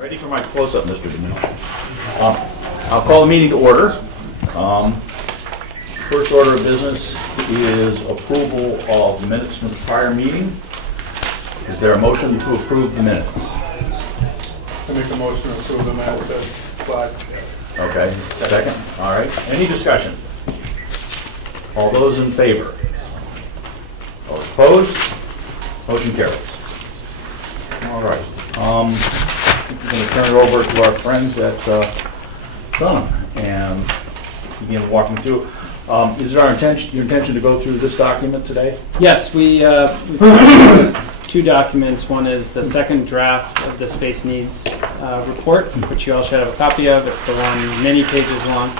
Ready for my close-up, Mr. DeMille. I'll call the meeting to order. First order of business is approval of minutes from the prior meeting. Is there a motion to approve the minutes? I make a motion to approve the minutes as flagged. Okay, second. All right. Any discussion? All those in favor? All opposed? Motion carries. All right. I'm going to turn it over to our friends at Dunham and begin walking through. Is it your intention to go through this document today? Yes, we two documents. One is the second draft of the space needs report, which you all should have a copy of. It's the one many pages long.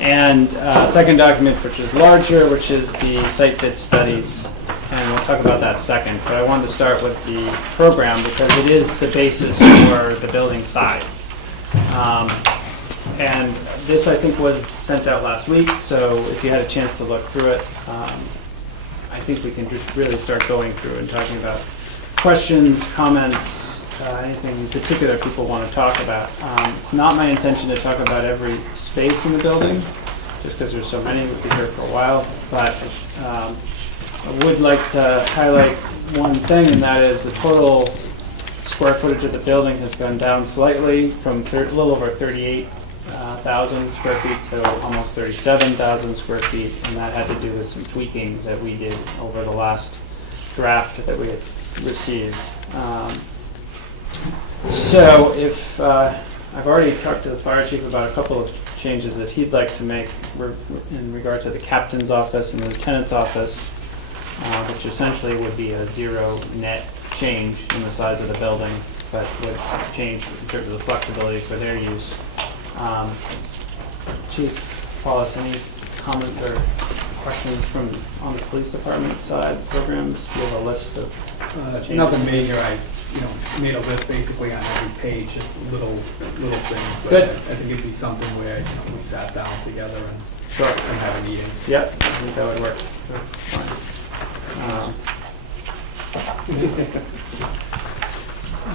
And second document, which is larger, which is the site fit studies. And we'll talk about that second. But I wanted to start with the program because it is the basis for the building size. And this, I think, was sent out last week. So if you had a chance to look through it, I think we can just really start going through and talking about questions, comments, anything in particular people want to talk about. It's not my intention to talk about every space in the building, just because there's so many. We'll be here for a while. But I would like to highlight one thing, and that is the total square footage of the building has gone down slightly from a little over 38,000 square feet to almost 37,000 square feet, and that had to do with some tweaking that we did over the last draft that we had received. So if I've already talked to the fire chief about a couple of changes that he'd like to make in regard to the captain's office and the lieutenant's office, which essentially would be a zero net change in the size of the building, but would change in terms of the flexibility for their use. Chief Paulus, any comments or questions from on the police department side programs? Do you have a list of changes? Nothing major. I made a list basically on every page, just little things. But Good. I think it'd be something where we sat down together and Sure. had a meeting. Yep, I think that would work. Fine.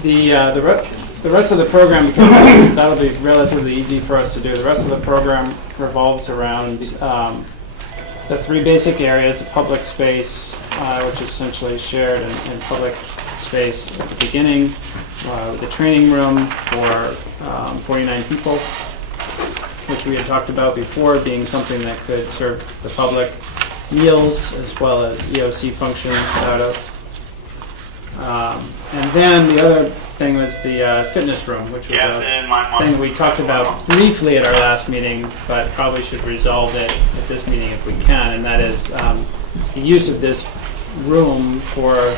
The rest of the program, because that'll be relatively easy for us to do. The rest of the program revolves around the three basic areas: the public space, which is essentially shared and public space at the beginning, the training room for 49 people, which we had talked about before being something that could serve the public, meals as well as EOC functions out of. And then the other thing was the fitness room, which was a thing we talked about briefly at our last meeting, but probably should resolve it at this meeting if we can, and that is the use of this room for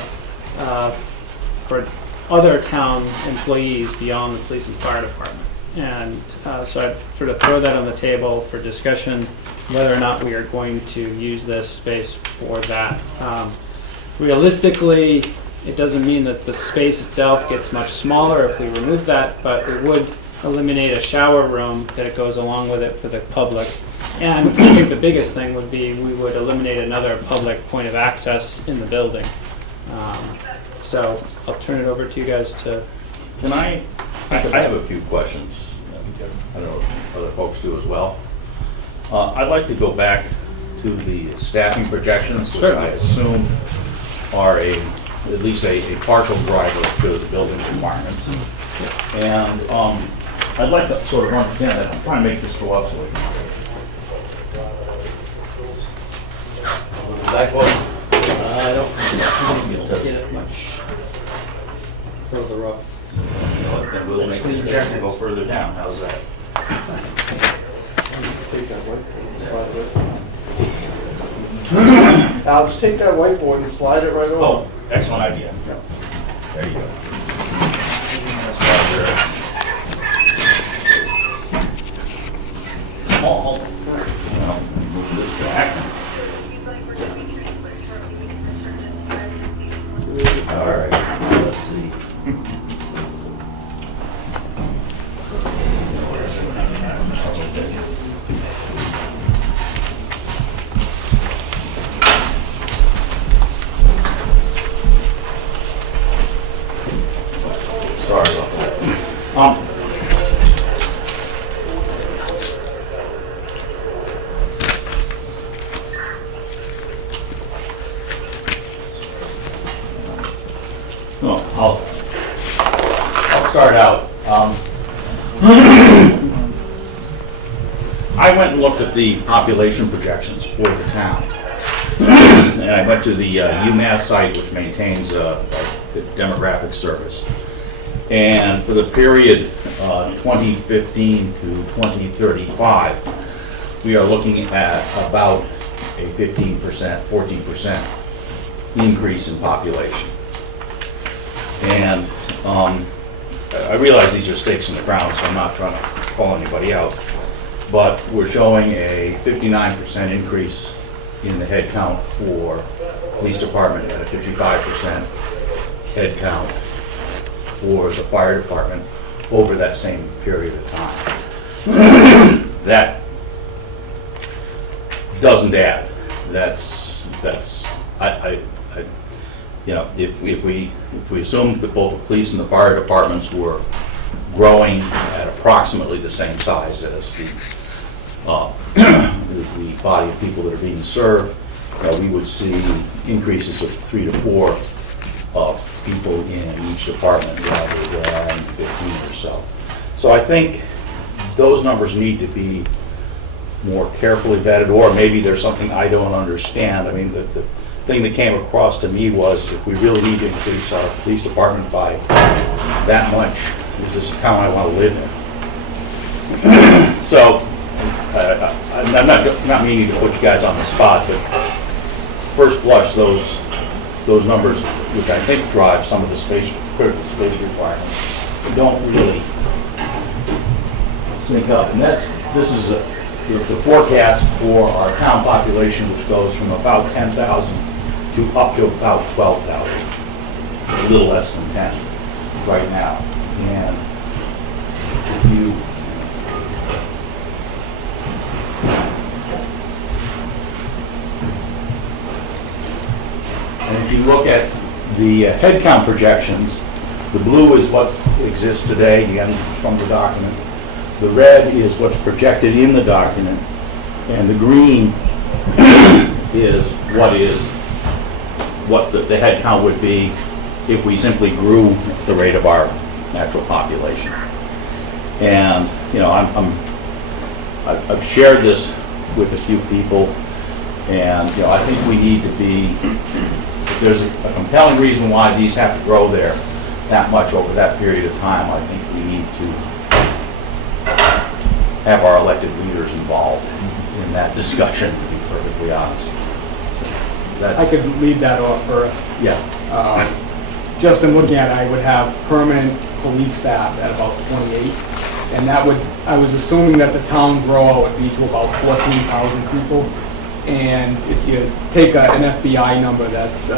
other town employees beyond the police and fire department. And so I'd sort of throw that on the table for discussion, whether or not we are going to use this space for that. Realistically, it doesn't mean that the space itself gets much smaller if we remove that, but it would eliminate a shower room that goes along with it for the public. And I think the biggest thing would be we would eliminate another public point of access in the building. So I'll turn it over to you guys to. Can I have a few questions. I don't know if other folks do as well. I'd like to go back to the staffing projections, which I assume are at least a partial driver to the building requirements. And I'd like to sort of understand that. I'm trying to make this go up so we can. Is that close? I don't think you'll get it much further up. Then we'll make the projection go further down. How's that? Take that whiteboard, slide it. Al, just take that whiteboard and slide it right over. Oh, excellent idea. There you go. That's why well, move this back. All right, let's see. I'll start out. I went and looked at the population projections for the town. And I went to the UMass site, which maintains the demographic service. And for the period 2015 to 2035, we are looking at about a 15%, 14% increase in population. And I realize these are stakes in the ground, so I'm not trying to call anybody out. But we're showing a 59% increase in the head count for police department and a 55% head count for the fire department over that same period of time. That doesn't add. You know, if we assume that both the police and the fire departments were growing at approximately the same size as the body of people that are being served, we would see increases of 3 to 4 of people in each department rather than 15 or so. So I think those numbers need to be more carefully vetted, or maybe there's something I don't understand. I mean, the thing that came across to me was, if we really need to increase our police department by that much, is this a town I want to live in? So, I'm not meaning to put you guys on the spot, but first blush, those numbers, which I think drive some of the critical space requirements, don't really sync up. And this is the forecast for our town population, which goes from about 10,000 to up to about 12,000. It's a little less than 10 right now. And if you look at the head count projections, the blue is what exists today, again, from the document. The red is what's projected in the document, and the green is what the head count would be if we simply grew the rate of our natural population. And you know, I've shared this with a few people, and you know, I think we need to be. If there's a compelling reason why these have to grow there that much over that period of time, I think we need to have our elected leaders involved in that discussion, to be perfectly honest. So I could lead that off first. Yeah. Just in looking at it, I would have permanent police staff at about 28. And I was assuming that the town grow would be to about 14,000 people. And if you take an FBI number that's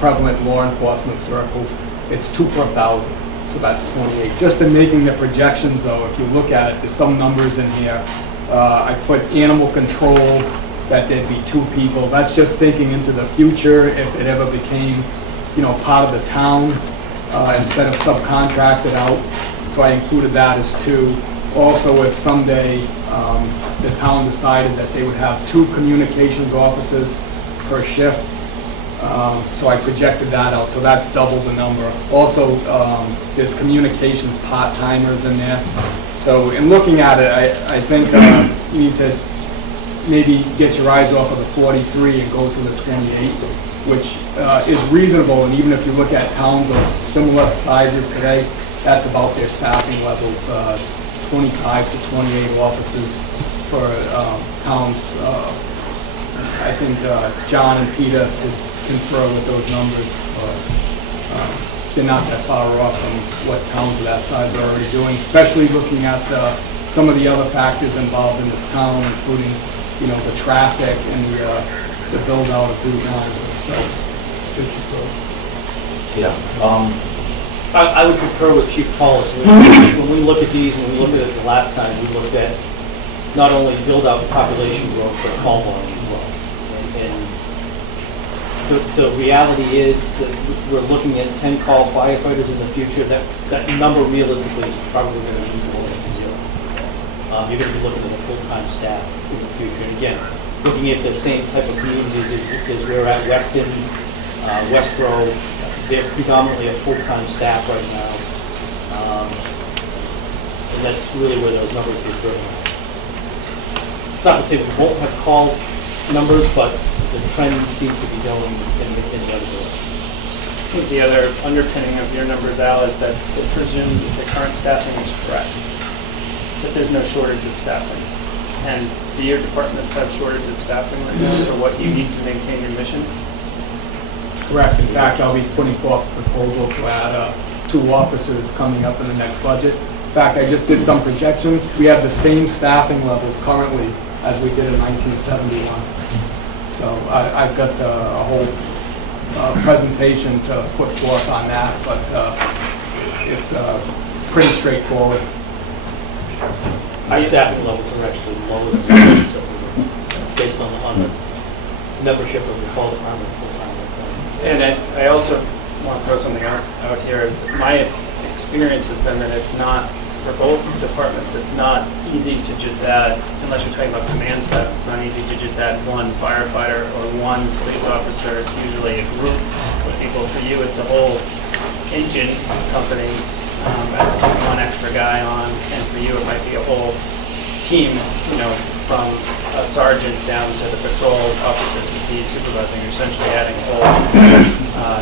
prevalent in law enforcement circles, it's 2 per 1,000. So that's 28. Just in making the projections though, if you look at it, there's some numbers in here. I put animal control, that there'd be 2 people. That's just thinking into the future if it ever became, you know, part of the town instead of subcontracted out. So I included that as 2. Also, if someday the town decided that they would have 2 communications officers per shift, so I projected that out, so that's double the number. Also, there's communications part-timers in there. So in looking at it, I think you need to maybe get your eyes off of the 43 and go to the 28, which is reasonable. And even if you look at towns of similar sizes today, that's about their staffing levels, 25 to 28 officers for towns. I think John and Peter could confer with those numbers. They're not that far off from what towns of that size are already doing, especially looking at some of the other factors involved in this town, including, you know, the traffic and the build out of Route 9. So, good to go. Yeah. I would concur with Chief Paulus. When we look at these, when we looked at it the last time, we looked at not only build out population growth, but call volume as well. And the reality is that we're looking at 10 call firefighters in the future. That number realistically is probably going to be more than 0. You're going to be looking at a full-time staff in the future. And again, looking at the same type of communities as we're at Weston, Westboro, they're predominantly a full-time staff right now. And that's really where those numbers get driven. It's not to say we won't have call numbers, but the trend seems to be going in the other direction. I think the other underpinning of your numbers, Al, is that it presumes that the current staffing is correct, that there's no shortage of staffing. And do your departments have shortage of staffing right now for what you need to maintain your mission? Correct. In fact, I'll be putting forth a proposal to add 2 officers coming up in the next budget. In fact, I just did some projections. We have the same staffing levels currently as we did in 1971. So I've got a whole presentation to put forth on that, but it's pretty straightforward. Our staffing levels are actually lower than the based on the membership of the call department full-time. And I also want to throw something else out here, is that my experience has been that it's not, for both departments, it's not easy to just add, unless you're talking about command staff, it's not easy to just add 1 firefighter or 1 police officer. It's usually a group of people. For you, it's a whole engine company, adding 1 extra guy on, and for you, it might be a whole team, from a sergeant down to the patrol officers and be supervising. You're essentially adding a whole,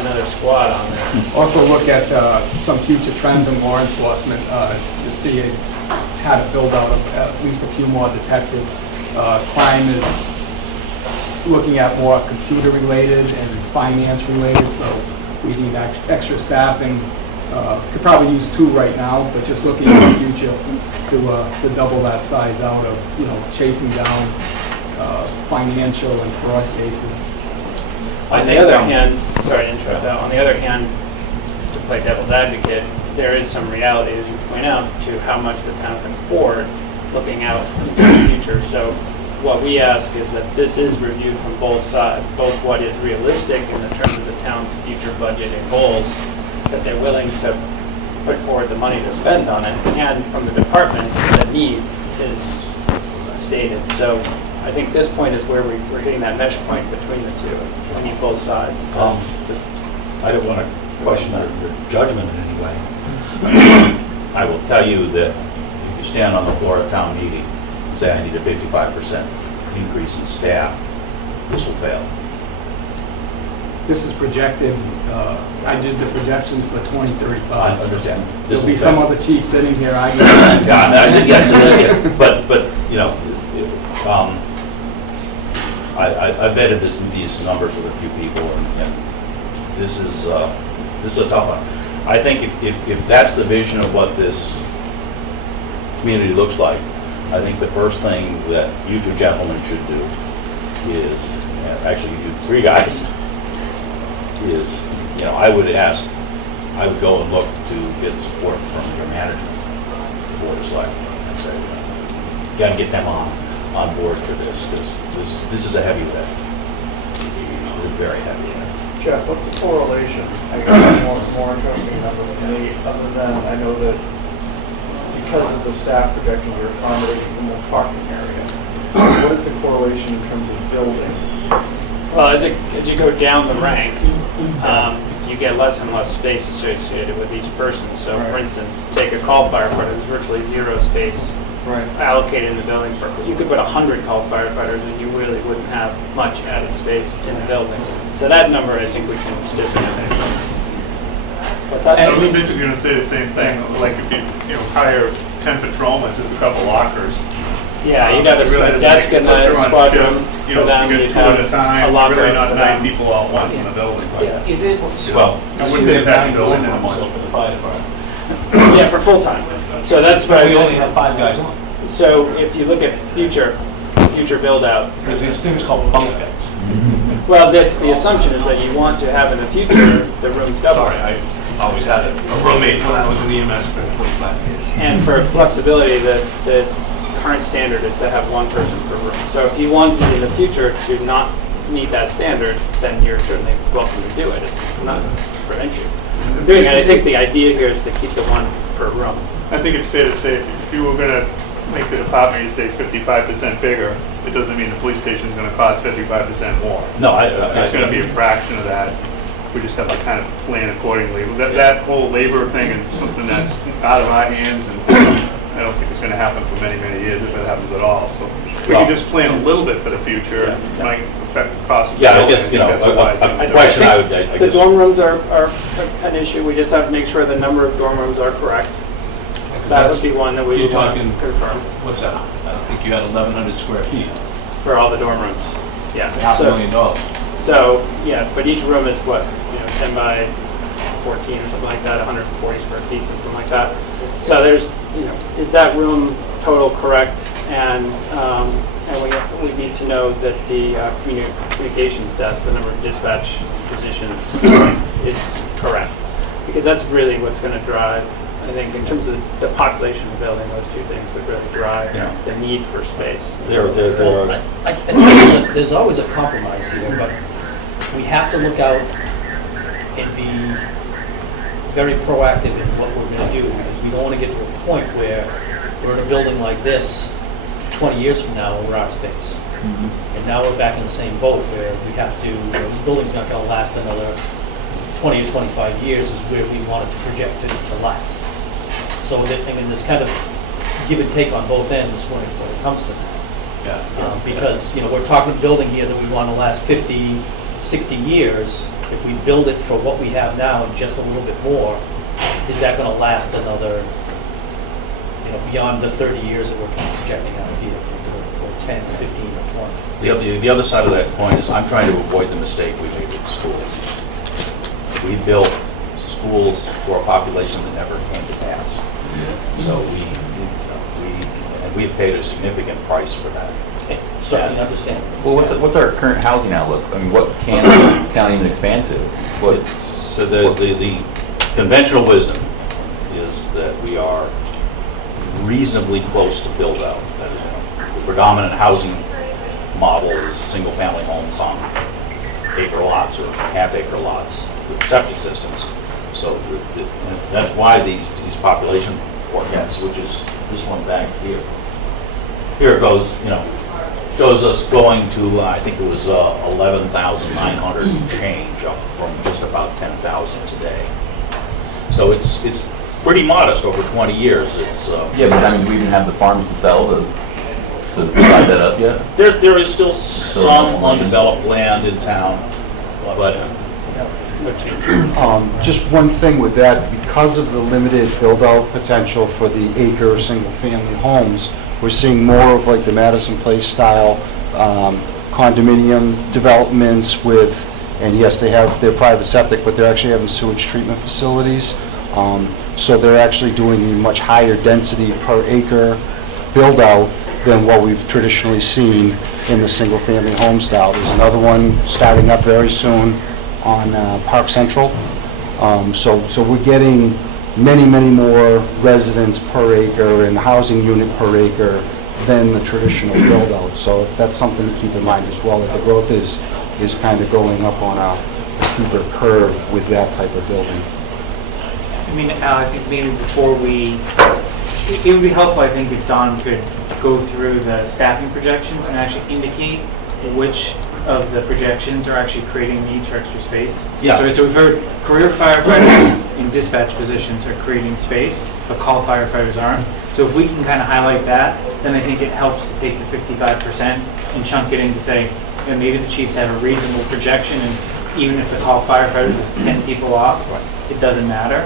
another squad on there. Also look at some future trends in law enforcement. You see how to build out at least a few more detectives. Crime is looking at more computer related and finance related, so we need extra staffing. Could probably use 2 right now, but just looking at the future to double that size out of, chasing down financial and fraud cases. On the other hand, sorry to interrupt, on the other hand, to play devil's advocate, there is some reality, as you point out, to how much the town can afford looking out into the future. So what we ask is that this is reviewed from both sides, both what is realistic in the terms of the town's future budget and goals, that they're willing to put forward the money to spend on it, and from the departments, the need is stated. So I think this point is where we're hitting that mesh point between the two. We need both sides. I don't want to question your judgment in any way. I will tell you that if you stand on the floor of town meeting and say I need a 55% increase in staff, this will fail. This is projected, I did the projections for 2035. I understand. There'll be some other chief sitting here. Yeah, I think yes, but I vetted these numbers with a few people, and this is a tough one. I think if that's the vision of what this community looks like, I think the first thing that you 2 gentlemen should do is, actually you 3 guys, is, I would go and look to get support from your management, the board of selectmen, and say, gotta get them on board for this, because this is a heavy lift. It's a very heavy lift. Jeff, what's the correlation? I guess that's more interesting number than me, other than I know that because of the staff projection, you're accommodating for more parking area. What is the correlation in terms of building? Well, as you go down the rank, you get less and less space associated with each person. So, for instance, take a call firefighter. There's virtually 0 space allocated in the building. You could put 100 call firefighters, and you really wouldn't have much added space in the building. So that number, I think we can disconnect. What's that? I was basically going to say the same thing. Like if you hire 10 patrolmen, just a couple lockers. Yeah, you'd have a desk in the squad room for them. You'd have 2 at a time. A locker really not for 9 them. people all at once in the building. But Yeah. Is it? Well, it wouldn't impact the building that much. For the fire department. Yeah, for full time. So that's what I was We only saying. have 5 guys on. So if you look at future build out, Because there's things called bunk beds. well, that's the assumption is that you want to have in the future the rooms double. Sorry, I always had a roommate when I was in EMS for 25 years. And for flexibility, the current standard is to have 1 person per room. So if you want in the future to not meet that standard, then you're certainly welcome to do it. It's not prevent you from doing it. I think the idea here is to keep the 1 per room. I think it's fair to say if you were going to make the department, you say 55% bigger, it doesn't mean the police station is going to cost 55% more. no, It's going to be a fraction of that. we just have to kind of plan accordingly. That whole labor thing is something that's out of our hands, and I don't think it's gonna happen for many, many years, if it happens at all. So if we can just plan a little bit for the future, it might affect the cost. of the Yeah, I building. guess, think that's a wise thing to a do. question I would, I The guess. dorm rooms are an issue, we just have to make sure the number of dorm rooms are correct. That would be one that we You're want to talking- confirm What's that? I don't think you had 1,100 square feet, for all the dorm rooms. Yeah. $500,000. So, yeah, but each room is what, 10 by 14 or something like that, 140 square feet, something like that. So there's, is that room total correct? And we need to know that the communications desk, the number of dispatch positions is correct. Because that's really what's going to drive, I think, in terms of the population of the building, those two things would really drive Yeah. the need for space. Well, I think that there's always a compromise here, but we have to look out and be very proactive in what we're going to do, because we don't want to get to a point where we're in a building like this 20 years from now and we're out of space. And now we're back in the same boat where we have to, this building's not going to last another 20 or 25 years is where we want it to project it to last. So there's kind of give and take on both ends when it comes to that. Because, we're talking a building here that we want to last 50, 60 years. If we build it for what we have now and just a little bit more, is that going to last another, beyond the 30 years that we're kind of projecting out here, or 10, 15, or 20? The other side of that coin is I'm trying to avoid the mistake we made with schools. We built schools for a population that never came to pass. So we have paid a significant price for that. Certainly understand. Well, what's our current housing outlook? I mean, what can the town even expand to? What, So the conventional wisdom is that we are reasonably close to build out. That is, the predominant housing model is single-family homes on acre lots or half-acre lots with septic systems. So that's why these population forecasts, which is this one back here. Here it goes, shows us going to, I think it was 11,900 change, up from just about 10,000 today. So it's pretty modest over 20 years. It's yeah, but I mean, do we even have the farms to sell to divide that up yet? there is still some undeveloped land in town, but Just one thing with that, because of the limited build-out potential for the acre single-family homes, we're seeing more of like the Madison Place style condominium developments with, and yes, they have their private septic, but they're actually having sewage treatment facilities. So they're actually doing a much higher density per acre build-out than what we've traditionally seen in the single-family home style. There's another one starting up very soon on Park Central. So we're getting many, many more residents per acre and housing unit per acre than the traditional build-out. So that's something to keep in mind as well, that the growth is kind of going up on a steeper curve with that type of building. I mean, I think maybe before it would be helpful, I think, if Don could go through the staffing projections and actually indicate which of the projections are actually creating needs for extra space. Yeah. So we've heard career firefighters in dispatch positions are creating space, but call firefighters aren't. So if we can kind of highlight that, then I think it helps to take the 55% and chunk it in to say, maybe the chiefs have a reasonable projection, and even if the call firefighters is 10 people off, it doesn't matter.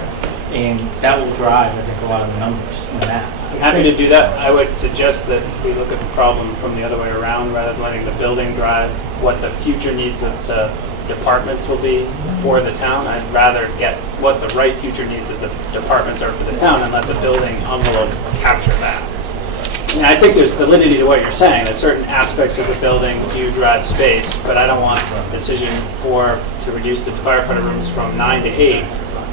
And that will drive, I think, a lot of the numbers in that. I'm happy to do that. I would suggest that we look at the problem from the other way around, rather than letting the building drive what the future needs of the departments will be for the town. I'd rather get what the right future needs of the departments are for the town and let the building envelope capture that. And I think there's validity to what you're saying, that certain aspects of the building do drive space, but I don't want a decision to reduce the firefighter rooms from 9 to 8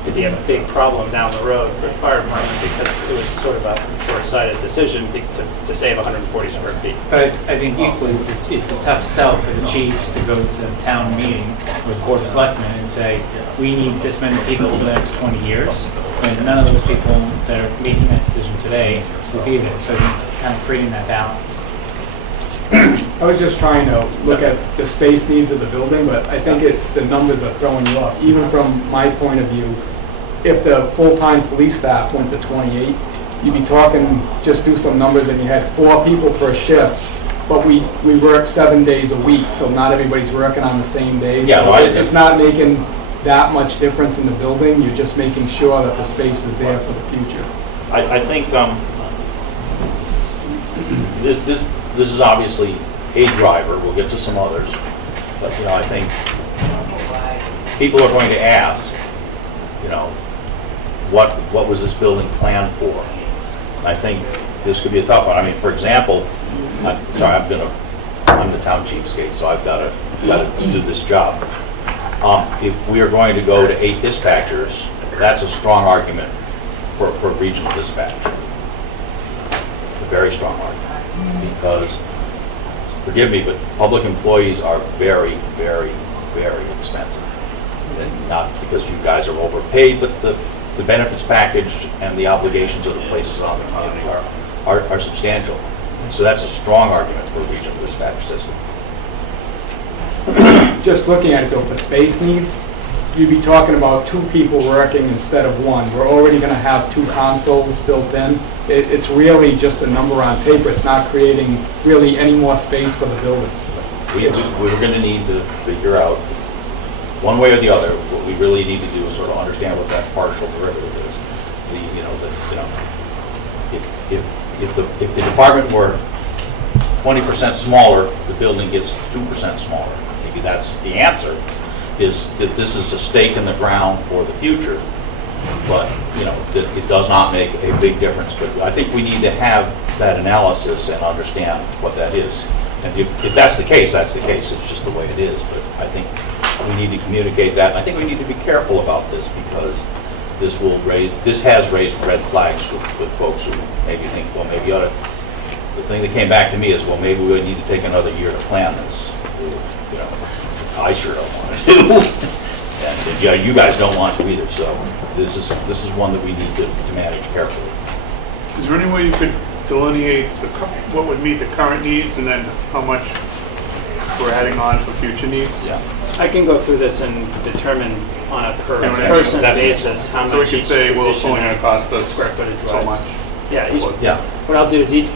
to be a big problem down the road for the fire department, because it was sort of a short-sighted decision to save 140 square feet. But I think equally, it's a tough sell for the chiefs to go to the town meeting with Board of Selectmen and say, we need this many people over the next 20 years. And none of those people that are making that decision today will be there. So I think it's kind of creating that balance. I was just trying to look at the space needs of the building, but I think the numbers are throwing you off. Even from my point of view, if the full-time police staff went to 28, you'd be talking, just do some numbers, and you had 4 people per shift, but we work 7 days a week, so not everybody's working on the same day. Yeah, So well, it's not making that much difference in the building, you're just making sure that the space is there for the future. I think this is obviously a driver, we'll get to some others, but, you know, I think people are going to ask, you know, what was this building planned for? And I think this could be a tough one. I mean, for example, I'm the town cheapskate, so I've got to do this job. If we are going to go to 8 dispatchers, that's a strong argument for regional dispatch. A very strong argument, because, forgive me, but public employees are very, very, very expensive. And not because you guys are overpaid, but the benefits package and the obligations of the places on the community are substantial. So that's a strong argument for a regional dispatch system. Just looking at it though, for space needs, you'd be talking about 2 people working instead of 1. We're already gonna have 2 consoles built in. It's really just a number on paper. It's not creating really any more space for the building. We're going to need to figure out, one way or the other, what we really need to do is sort of understand what that partial derivative is. If the department were 20% smaller, the building gets 2% smaller. Maybe that's the answer, is that this is a stake in the ground for the future. But, you know, it does not make a big difference. But I think we need to have that analysis and understand what that is. And if that's the case, that's the case. It's just the way it is. But I think we need to communicate that. And I think we need to be careful about this, because this has raised red flags with folks who maybe think, well, maybe you ought to. The thing that came back to me is, well, maybe we would need to take another year to plan this. You know, I sure don't want to do. And yeah, you guys don't want to either. So this is one that we need to manage carefully. Is there any way you could delineate what would meet the current needs and then how much we're adding on for future needs? Yeah. I can go through this and determine on a per Yeah, person that's- basis how So we much could each say, well, it's position only going to cost us square footage so wise. much. Yeah, Yeah. what I'll do is each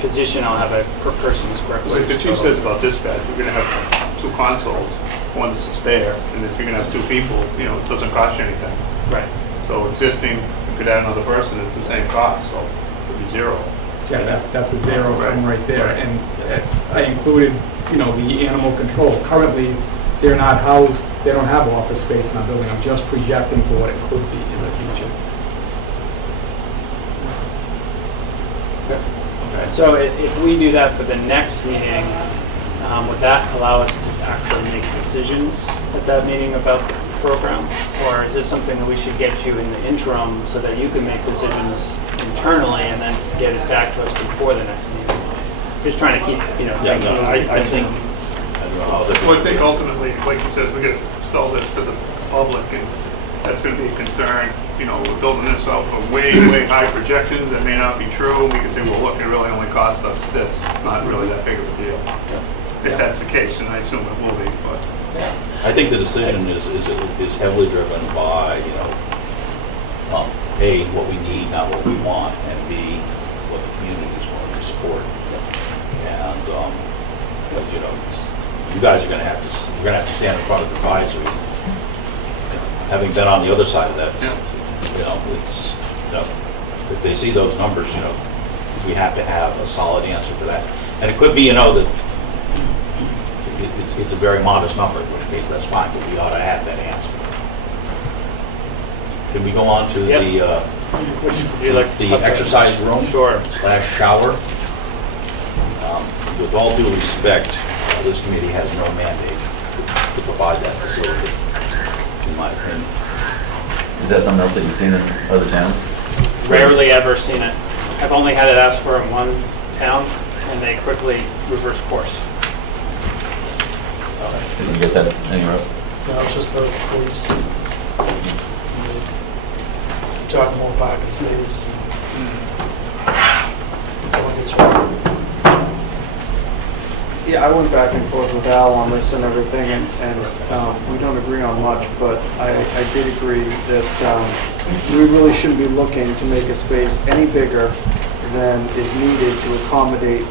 position I'll have a per person square Like footage. the chief total. says about dispatch, we're going to have 2 consoles, one's to spare, and if you're going to have 2 people, you know, it doesn't cost you anything. Right. So existing, you could add another person, it's the same cost, so it would be 0. Yeah, that's a zero sum right there. Right. And I included, you know, the animal control. Currently, they're not housed, they don't have office space in our building. I'm just projecting for what it could be in the future. So if we do that for the next meeting, would that allow us to actually make decisions at that meeting about the program? Or is this something that we should get you in the interim so that you can make decisions internally and then get it back to us before the next meeting? Just trying to keep, you know, Yeah, things no, moving. I think, I don't know how that. Well, I think ultimately, like you said, we're going to sell this to the public, and that's going to be a concern. You know, we're building this out for way, way high projections that may not be true. We can say, well, look, it really only cost us this. It's not really that big of a deal. If that's the case, and I assume it will be, but. I think the decision is heavily driven by, you know, A, what we need, not what we want, and B, what the community is willing to support. And, because, you know, you guys are gonna have to stand in front of the advisory. You know, having been on the other side of that, you know, it's, you know, if they see those numbers, you know, we have to have a solid answer for that. And it could be, you know, that it's a very modest number, in which case that's fine, but we ought to have that answer. Can we go on to Yes. the exercise room? Sure. / shower? With all due respect, this committee has no mandate to provide that facility, in my opinion. Is that something else that you've seen in other towns? Rarely ever seen it. I've only had it asked for in one town, and they quickly reverse course. Did you guys have anywhere else? No, it's just for the police. Talking more parking space. Someone gets hurt. Yeah, I went back and forth with Al on this and everything, and we don't agree on much, but I did agree that we really shouldn't be looking to make a space any bigger than is needed to accommodate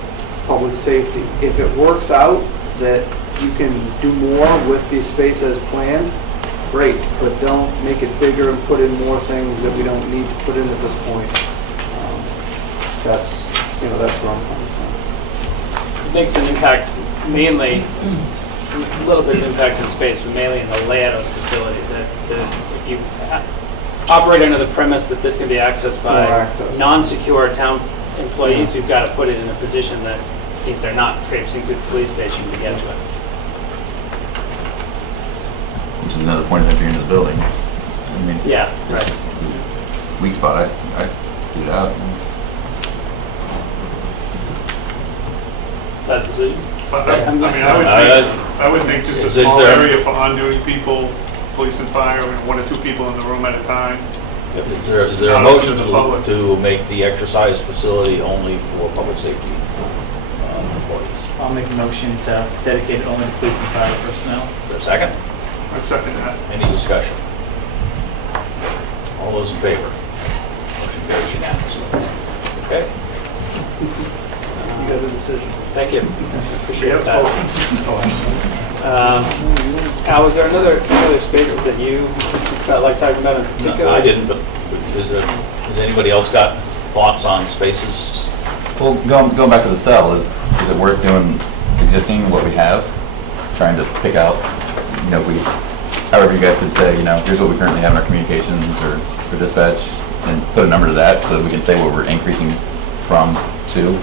public safety. If it works out that you can do more with the space as planned, great, but don't make it bigger and put in more things that we don't need to put in at this point. That's where I'm coming from. It makes an impact mainly, a little bit of impact in space, but mainly in the layout of the facility. That if you operate under the premise that this can be accessed More by access. non-secure town employees, you've got to put it in a position that means they're not traipsing through the police station to get to it. Which is another point of entry into the building. I mean, Yeah, it's right. a weak spot. I do it out. Is that a decision? I would think just a Is small there- area for on-duty people, police and fire, I mean, 1 or 2 people in the room at a time. Is there a Not motion open to the public. to make the exercise facility only for public safety employees? I'll make a motion to dedicate it only to police and fire personnel. Is there a second? I second that. Any discussion? All those in favor? Motion carries unanimously. Okay? You got a decision. Thank you. Appreciate Yes, that. Al, was there other spaces that you felt like talking about in particular? No, I didn't, but has anybody else got thoughts on spaces? Well, going back to the cell, is it worth doing existing what we have? Trying to pick out, however you guys could say, here's what we currently have in our communications or for dispatch, and put a number to that so that we can say what we're increasing from to.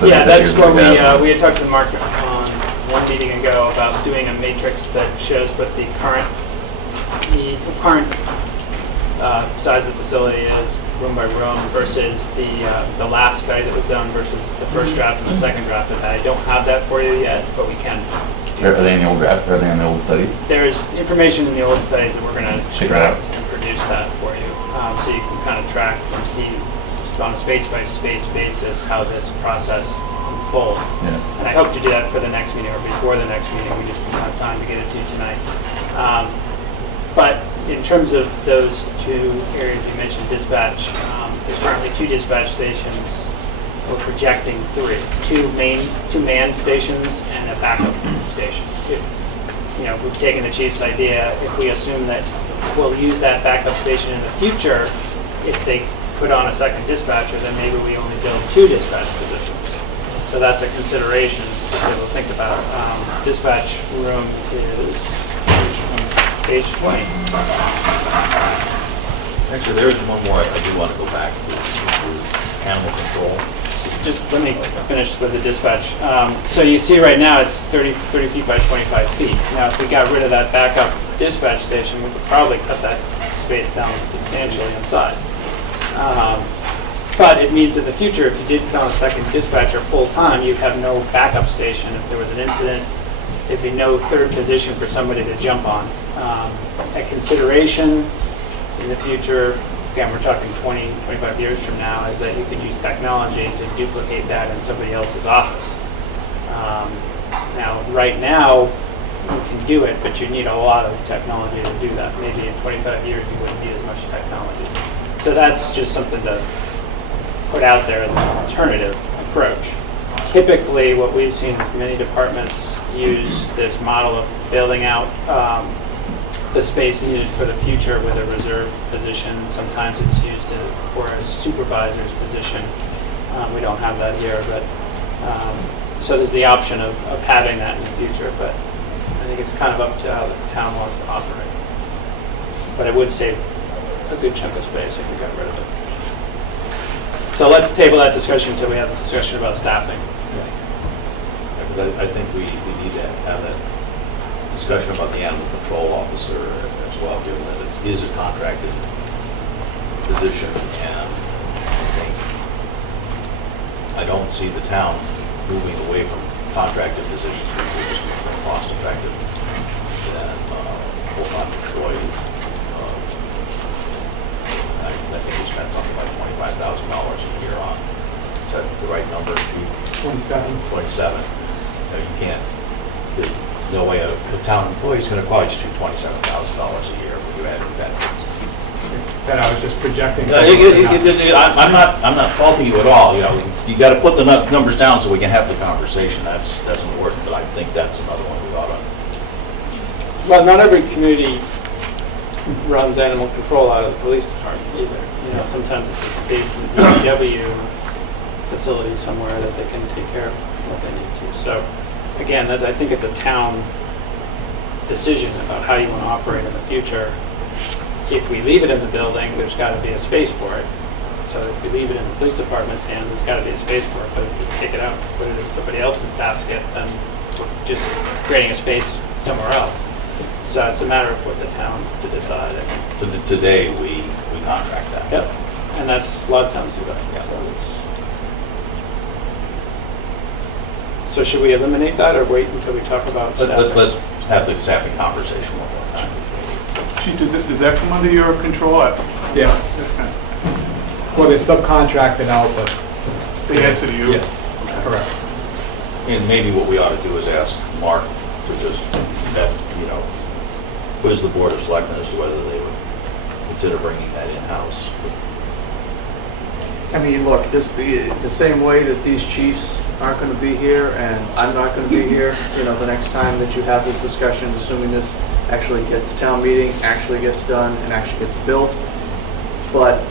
So Yeah, this that's is what have. we had talked to Mark on one meeting ago about doing a matrix that shows what the current size of the facility is, room by room, versus the last study that was done versus the first draft and the second draft. And I don't have that for you yet, but we can. Are they in the old draft? Are they in the old studies? There's information in the old studies that we're going to Check it out. extract and produce that for you, so you can kind of track and see on a space-by-space basis how this process unfolds. Yeah. And I hope to do that for the next meeting or before the next meeting. We just didn't have time to get it to you tonight. But in terms of those 2 areas you mentioned, dispatch, there's currently 2 dispatch stations. We're projecting 3, 2 manned stations and a backup station. We've taken the chief's idea. If we assume that we'll use that backup station in the future, if they put on a second dispatcher, then maybe we only build 2 dispatch positions. So that's a consideration that we'll think about. Dispatch room is page 20. Actually, there's one more I do want to go back to animal control. Just let me finish with the dispatch. So you see right now it's 30 feet by 25 feet. Now if we got rid of that backup dispatch station, we could probably cut that space down substantially in size. But it means in the future, if you did count a second dispatcher full-time, you'd have no backup station. If there was an incident, there'd be no third position for somebody to jump on. A consideration in the future, again, we're talking 20, 25 years from now, is that you could use technology to duplicate that in somebody else's office. Now, right now, you can do it, but you need a lot of technology to do that. Maybe in 25 years, you wouldn't need as much technology. So that's just something to put out there as an alternative approach. Typically, what we've seen is many departments use this model of building out the space needed for the future with a reserve position. Sometimes it's used for a supervisor's position. We don't have that here, but so there's the option of having that in the future, but I think it's kind of up to how the town wants to operate. But it would save a good chunk of space if we got rid of it. So let's table that discussion until we have a discussion about staffing. Because I think we need to have that discussion about the animal control officer as well, given that it is a contracted position. And I don't see the town moving away from contracted positions because they're just more cost effective than full-time employees. I think we spent something like $25,000 a year on. Is that the right number? 27. 27. You no way a town employee is gonna cost you $27,000 a year when you add benefits. That I was just projecting. I'm not faulting you at all, you know, you gotta put the numbers down so we can have the conversation, that's important, but I think that's another one we ought to. Well, not every community runs animal control out of the police department either. You know, sometimes it's a space in the DPW facility somewhere that they can take care of what they need to. So, again, I think it's a town decision about how you want to operate in the future. If we leave it in the building, there's got to be a space for it. So if we leave it in the police department's hands, there's got to be a space for it. But if we take it out, put it in somebody else's basket, then we're just creating a space somewhere else. So it's a matter of what the town to decide, I think. But today, we contract that. Yep, and that's, a lot of towns do that. Yeah. So should we eliminate that or wait until we talk about staffing? Let's have this staffing conversation one more time. Chief, does that come under your control? Yeah, well, they're subcontracted out, but. They answer to you? Yes, correct. And maybe what we ought to do is ask Mark to just, quiz the Board of Selectmen as to whether they would consider bringing that in-house. I mean, look, this be the same way that these chiefs aren't going to be here and I'm not going to be here, the next time that you have this discussion, assuming this actually gets to town meeting, actually gets done, and actually gets built. But,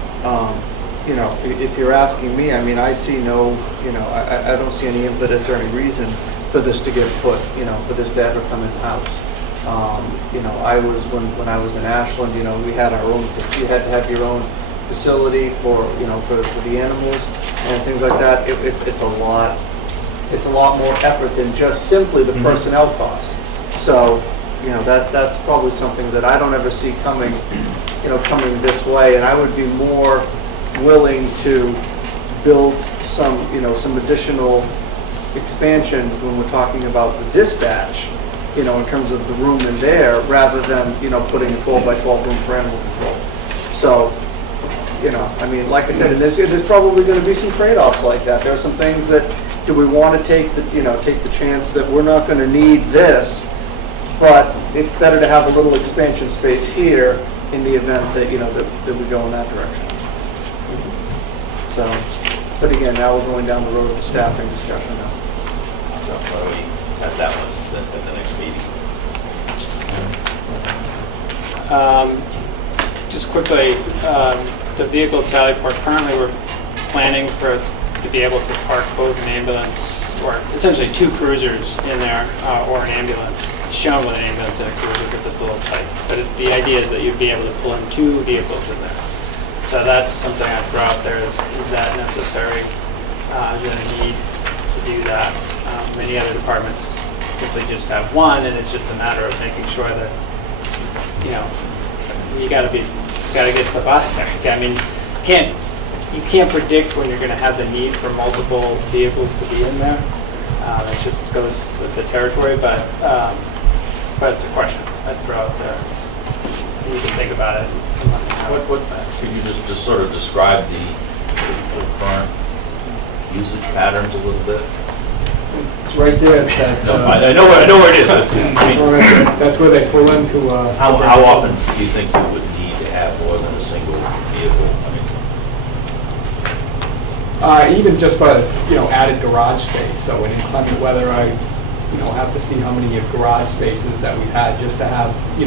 if you're asking me, I mean, I see no, I don't see any impetus or any reason for this to get put, for this to ever come in-house. I was, when I was in Ashland, we had our own, you had to have your own facility for the animals and things like that. It's a lot more effort than just simply the personnel costs. So, that's probably something that I don't ever see coming this way. And I would be more willing to build some additional expansion when we're talking about the dispatch, in terms of the room in there, rather than, putting a 12-by-12 room for animal control. So, I mean, like I said, and there's probably going to be some trade-offs like that. There are some things that, do we want to take the chance that we're not going to need this, but it's better to have a little expansion space here in the event that, that we go in that direction. So, but again, now we're going down the road of a staffing discussion now. So why don't we have that one at the next meeting? Just quickly, the vehicle Sally Park, currently we're planning to be able to park both an ambulance, or essentially two cruisers in there, or an ambulance. It's shown with an ambulance and a cruiser because it's a little tight. But the idea is that you'd be able to pull in two vehicles in there. So that's something I throw out there, is that necessary? Is there a need to do that? Many other departments simply just have one, and it's just a matter of making sure that, you gotta get stuff out of there. I mean, you can't predict when you're gonna have the need for multiple vehicles to be in there. It just goes with the territory, but it's a question I'd throw out there. You can think about it. Could you just sort of describe the current usage patterns a little bit? It's right there. No, I know where it is. But, That's where they pull into. how often do you think you would need to have more than a single vehicle? Even just by, added garage space. So in inclement weather, I, have to see how many garage spaces that we've had just to have, we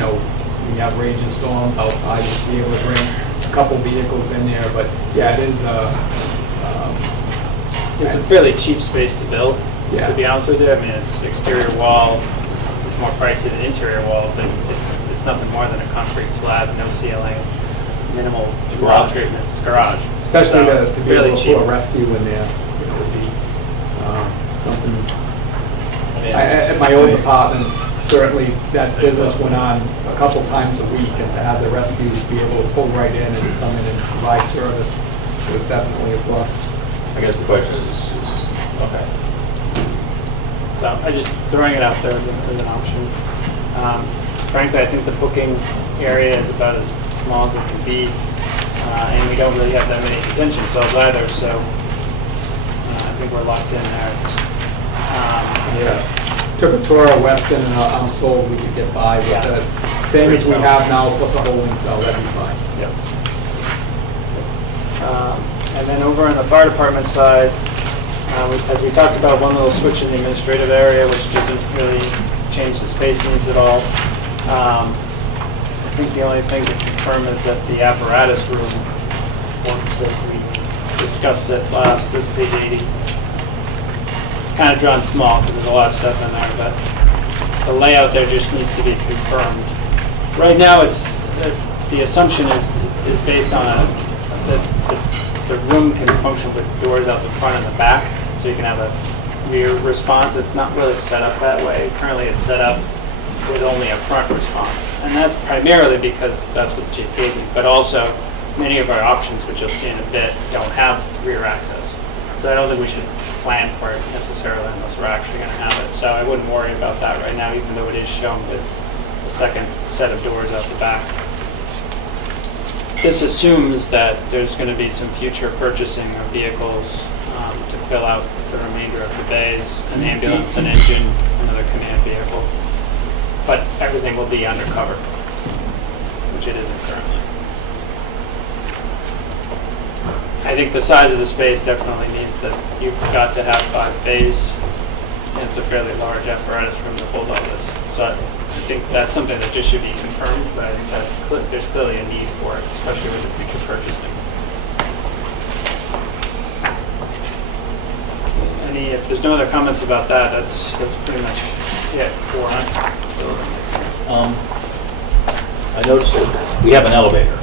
have raging storms outside, just to be able to bring a couple vehicles in there. But yeah, it is. It's a fairly cheap space to build, Yeah. to be honest with you. I mean, it's exterior wall, it's more pricey than interior wall, but it's nothing more than a concrete slab, no ceiling, minimal wall treatments, it's garage. Especially So it's to be fairly able to cheap. put a rescue in there, would be something. At my old department, certainly that business went on a couple times a week, and to have the rescues be able to pull right in and come in and provide service was definitely a plus. I guess the question is okay. So I just throwing it out there as an option. Frankly, I think the booking area is about as small as it can be, and we don't really have that many detention cells either, so I think we're locked in there. took a tour of Weston, and I'm sold we could get by with Yeah. the same as we have now, plus a holding cell, that'd be fine. Yep. And then over on the fire department side, as we talked about, one little switch in the administrative area, which doesn't really change the space needs at all. I think the only thing to confirm is that the apparatus room works as we discussed it last. This is page 80. It's kind of drawn small because there's a lot of stuff in there, but the layout there just needs to be confirmed. Right now, it's the assumption is based on the room can function with doors out the front and the back, so you can have a rear response. It's not really set up that way. Currently, it's set up with only a front response, and that's primarily because that's what the chief gave me. But also, many of our options, which you'll see in a bit, don't have rear access. So I don't think we should plan for it necessarily unless we're actually going to have it. So I wouldn't worry about that right now, even though it is shown with the second set of doors out the back. This assumes that there's going to be some future purchasing of vehicles to fill out the remainder of the bays, an ambulance, an engine, another command vehicle. But everything will be undercover, which it isn't currently. I think the size of the space definitely means that you've got to have 5 bays, and it's a fairly large apparatus room to hold all this. So I think that's something that just should be confirmed, but I think that there's clearly a need for it, especially with the future purchasing. If there's no other comments about that, that's pretty much it for it. I noticed that we have an elevator.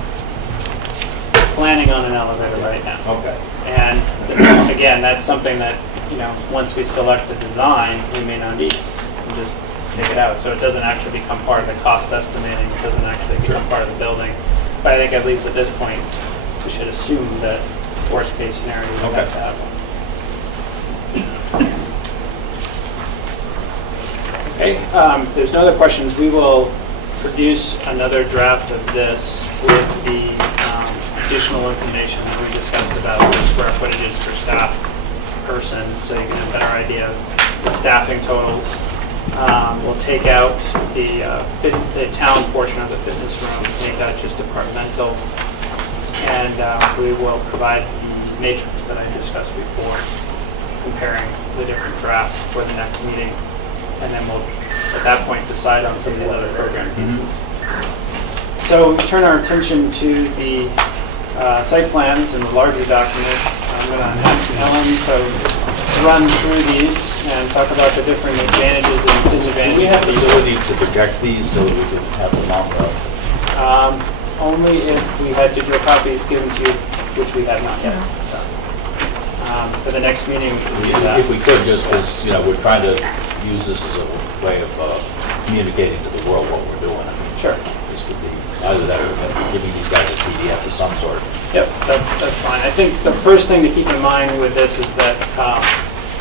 Planning on an elevator right now. Okay. And again, that's something that, once we select a design, we may not need and just take it out. So it doesn't actually become part of the cost estimating. It doesn't actually become part of the building. But I think at least at this point, we should assume that worst case scenario, we have to have one. Okay, if there's no other questions, we will produce another draft of this with the additional information that we discussed about the square footages per staff person, so you can have a better idea of the staffing totals. We'll take out the town portion of the fitness room, make that just departmental, and we will provide the matrix that I discussed before, comparing the different drafts for the next meeting, and then we'll, at that point, decide on some of these other program pieces. So we turn our attention to the site plans and the larger document. I'm going to ask Ellen to run through these and talk about the different advantages and Do disadvantages. we have the ability to project these so that we can have them on the... Only if we had digital copies given to you, which we have not yet. So, for the next meeting, we can do that. If we could, just because, we're trying to use this as a way of communicating to the world what we're doing. Sure. This would be either that or giving these guys a PDF of some sort. Yep, that's fine. I think the first thing to keep in mind with this is that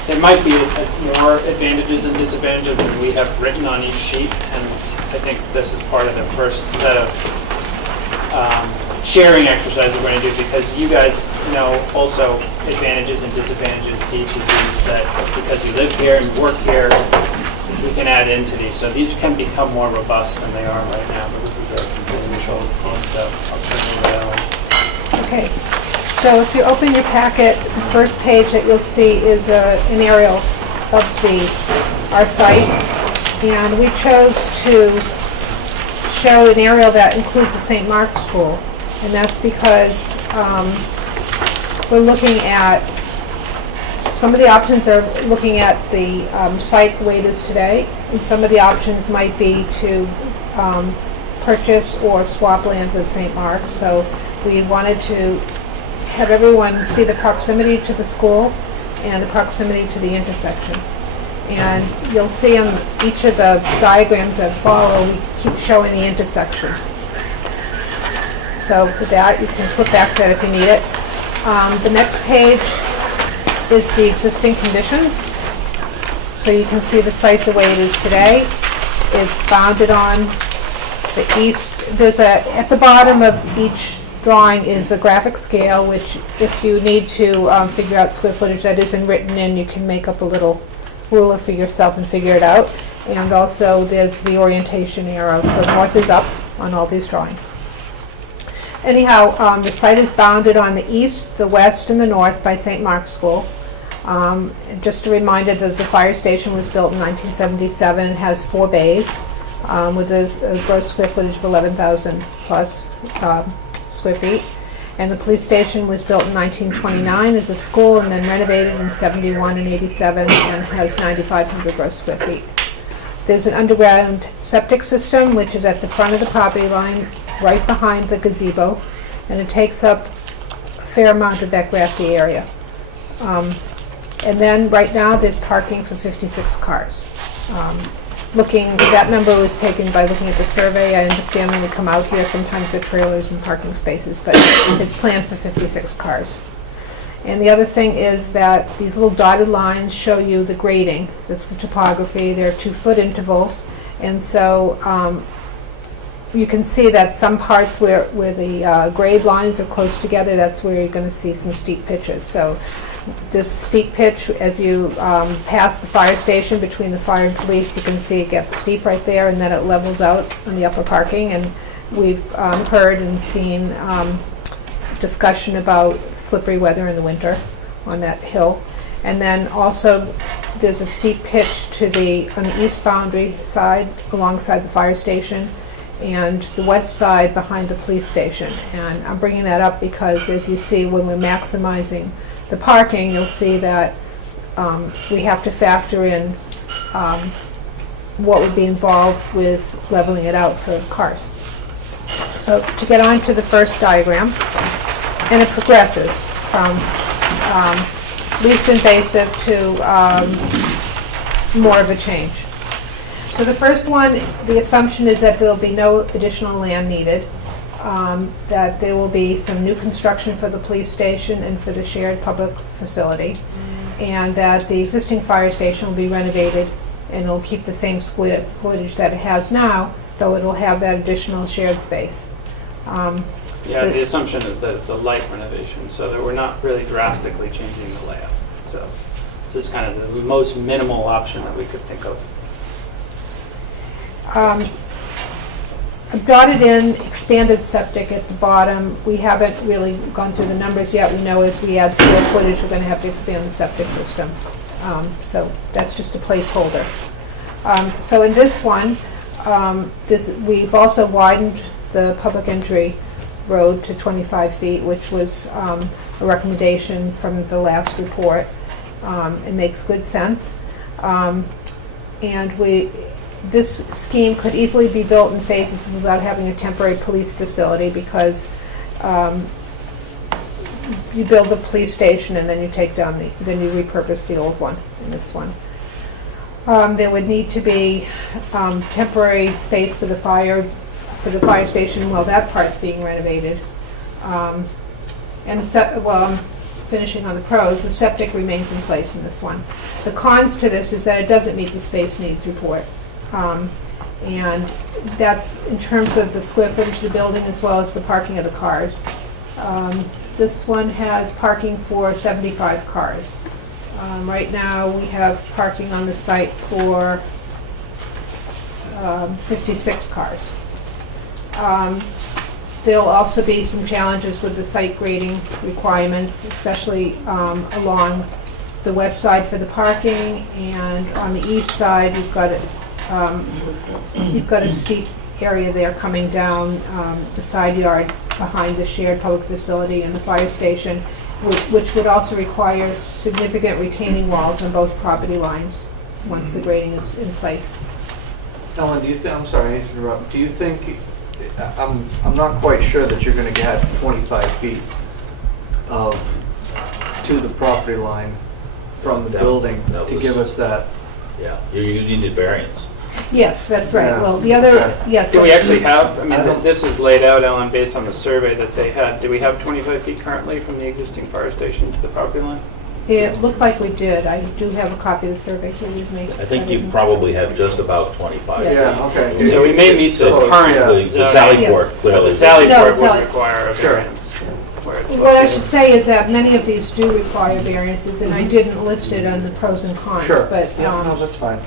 there might be more advantages and disadvantages than we have written on each sheet, and I think this is part of the first set of sharing exercises we're going to do, because you guys know also advantages and disadvantages to each of these, that because you live here and work here, we can add into these. So these can become more robust than they are right now, but this is the initial piece, so I'll turn it over to Ellen. Okay, so if you open your packet, the first page that you'll see is an aerial of our site, and we chose to show an aerial that includes the St. Mark's School, and that's because we're looking at some of the options are looking at the site the way it is today, and some of the options might be to purchase or swap land with St. Mark's. So we wanted to have everyone see the proximity to the school and the proximity to the intersection. And you'll see on each of the diagrams that follow, we keep showing the intersection. So with that, you can flip back to that if you need it. The next page is the existing conditions. So you can see the site the way it is today. It's bounded on the east. At the bottom of each drawing is a graphic scale, which if you need to figure out square footage that isn't written in, you can make up a little ruler for yourself and figure it out. And also, there's the orientation arrow, so north is up on all these drawings. Anyhow, the site is bounded on the east, the west, and the north by St. Mark's School. Just a reminder that the fire station was built in 1977. It has 4 bays with a gross square footage of 11,000 plus square feet. And the police station was built in 1929 as a school and then renovated in 71 and 87 and has 9,500 gross square feet. There's an underground septic system which is at the front of the property line, right behind the gazebo, and it takes up a fair amount of that grassy area. And then right now there's parking for 56 cars. That number was taken by looking at the survey. I understand when we come out here, sometimes there are trailers and parking spaces, but it's planned for 56 cars. And the other thing is that these little dotted lines show you the grading. That's the topography. They're 2-foot intervals. And so you can see that some parts where the grade lines are close together, that's where you're going to see some steep pitches. So there's a steep pitch as you pass the fire station between the fire and police. You can see it gets steep right there, and then it levels out on the upper parking. And we've heard and seen discussion about slippery weather in the winter on that hill. And then also there's a steep pitch on the east boundary side alongside the fire station, and the west side behind the police station. And I'm bringing that up because, as you see, when we're maximizing the parking, you'll see that we have to factor in what would be involved with leveling it out for cars. So to get on to the first diagram, and it progresses from least invasive to more of a change. So the first one, the assumption is that there will be no additional land needed. That there will be some new construction for the police station and for the shared public facility, and that the existing fire station will be renovated and it'll keep the same square footage that it has now, though it'll have that additional shared space. Yeah, the assumption is that it's a light renovation, so that we're not really drastically changing the layout. So this is kind of the most minimal option that we could think of. I've dotted in expanded septic at the bottom. We haven't really gone through the numbers yet. We know as we add square footage, we're going to have to expand the septic system. So that's just a placeholder. So in this one, we've also widened the public entry road to 25 feet, which was a recommendation from the last report. It makes good sense. And this scheme could easily be built in phases without having a temporary police facility, because you build the police station and then you take down then you repurpose the old one in this one. There would need to be temporary space for the fire station while that part's being renovated. And I'm finishing on the pros. The septic remains in place in this one. The cons to this is that it doesn't meet the space needs report. And that's in terms of the square footage of the building as well as the parking of the cars. This one has parking for 75 cars. Right now we have parking on the site for 56 cars. There'll also be some challenges with the site grading requirements, especially along the west side for the parking, and on the east side you've got a steep area there coming down the side yard behind the shared public facility and the fire station, which would also require significant retaining walls on both property lines once the grading is in place. Ellen, I'm sorry to interrupt. Do you think, I'm not quite sure that you're going to get 25 feet to the property line from the building to give us that. Yeah, you needed variance. Yes, that's right. Yeah. Well, the other, Okay. yes. Do we that's- actually have, I mean, I don't- this is laid out, Ellen, based on the survey that they had. Do we have 25 feet currently from the existing fire station to the property line? It looked like we did. I do have a copy of the survey here with me. I think you probably have just about 25. Yes. Yeah, okay. So we may meet the So, current yeah. The zoning. Sally Yes. Port But clearly. the Sally No, Port would Sally- require a Sure. variance, where What I should say is that many of these do require variances, and I didn't list it on the pros and cons. Sure. But, Yeah, no, that's fine.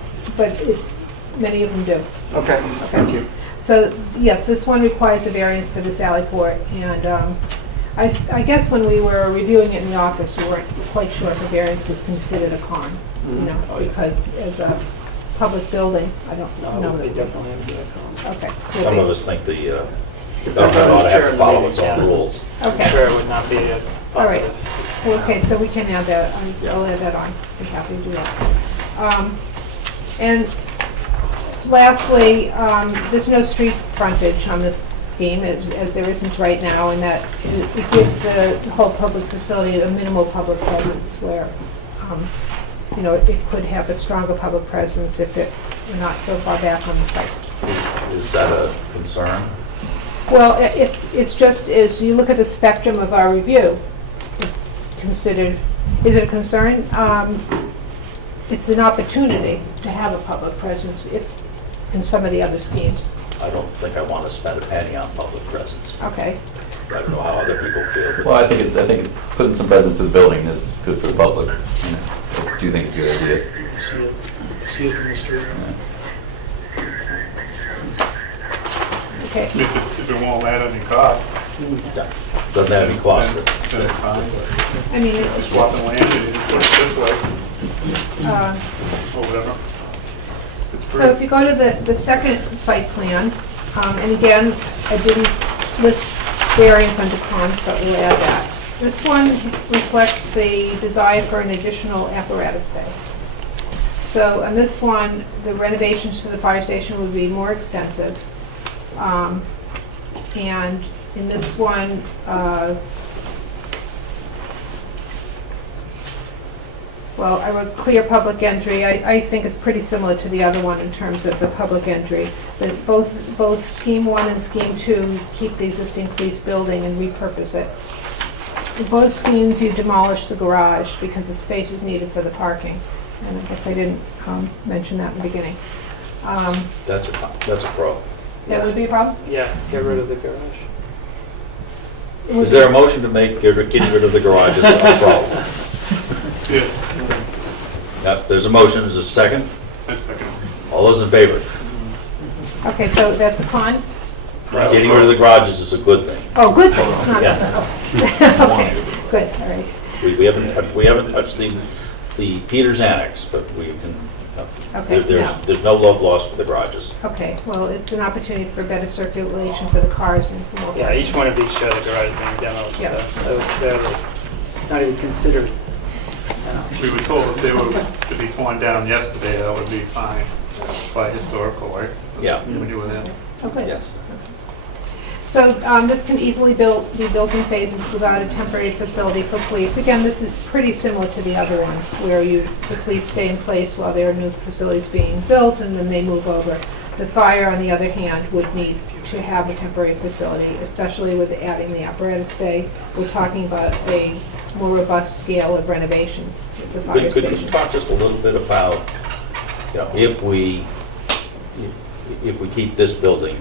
many of them do. Okay, thank you. So, yes, this one requires a variance for this alley port, and I guess when we were reviewing it in the office, we weren't quite sure if a variance was considered a con, you know, because as a public building, I don't know. No, that they it would. definitely have to do a con. Okay. Some of us think the government ought to have to follow its own rules. I'm Okay. sure it would not be a All right. positive. Okay, so we can add that, I'll add that on, be happy to do that. And lastly, there's no street frontage on this scheme, as there isn't right now, and that it gives the whole public facility a minimal public presence where, you know, it could have a stronger public presence if it were not so far back on the site. Is that a concern? Well, it's just, as you look at the spectrum of our review, it's considered, is it a concern? It's an opportunity to have a public presence in some of the other schemes. I don't think I want to spend a penny on public presence. Okay, I don't know how other people feel. but- Well, I think putting some presence to the building is good for the public. You know, I do think it's a good idea. See it in the street. okay. If it won't add any cost, Doesn't have any cost. then it's fine. I mean, it's, Swapping land, and you put it this way, or whatever. It's so if free. you go to the second site plan, and again, I didn't list variance under cons, but we'll add that. This one reflects the desire for an additional apparatus bay. So on this one, the renovations to the fire station would be more extensive. And in this one, well, I wrote clear public entry. I think it's pretty similar to the other one in terms of the public entry. That both Scheme 1 and Scheme 2 keep the existing police building and repurpose it. In both schemes, you demolish the garage because the space is needed for the parking. And I guess I didn't mention that in the beginning. That's a pro. That would be a problem? Yeah, get rid of the garage. It would Is there a motion to make getting rid of the garages a problem? Yeah, Yep, there's a motion, is there a second? that's the second. All those in favor? Okay, so that's a con? Getting rid of the garages is a good thing. Oh, good thing, it's not, Yeah. okay, good, all right. We haven't touched the Peters Annex, but we can, Okay, no. there's no love lost for the garages. Okay, well, it's an opportunity for better circulation for the cars and for more. Yeah, each one of these show the garage being demoed, so Yeah. that was barely, not even considered. We were told if they were to be torn down yesterday, that would be fine by historical, right? Yeah. When you were there. Okay. Yes. So this can easily be built in phases without a temporary facility for police. Again, this is pretty similar to the other one, where the police stay in place while there are new facilities being built, and then they move over. The fire, on the other hand, would need to have a temporary facility, especially with adding the apparatus bay. We're talking about a more robust scale of renovations at the fire Could you station. talk just a little bit about, you know, if we keep this building,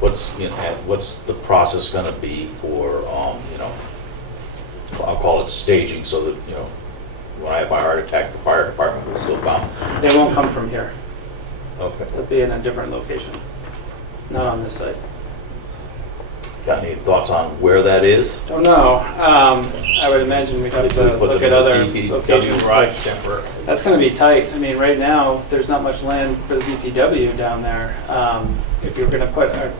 what's the process going to be for, you know, I'll call it staging, so that, you know, when I have my heart attack, the fire department will still come. They won't come from here. Okay. They'll be in a different location, not on this site. Got any thoughts on where that is? Don't know. I would imagine we'd have to Put look them at in the other DPW locations. garage temporary. That's going to be tight. I mean, right now, there's not much land for the DPW down there. If you're going to put a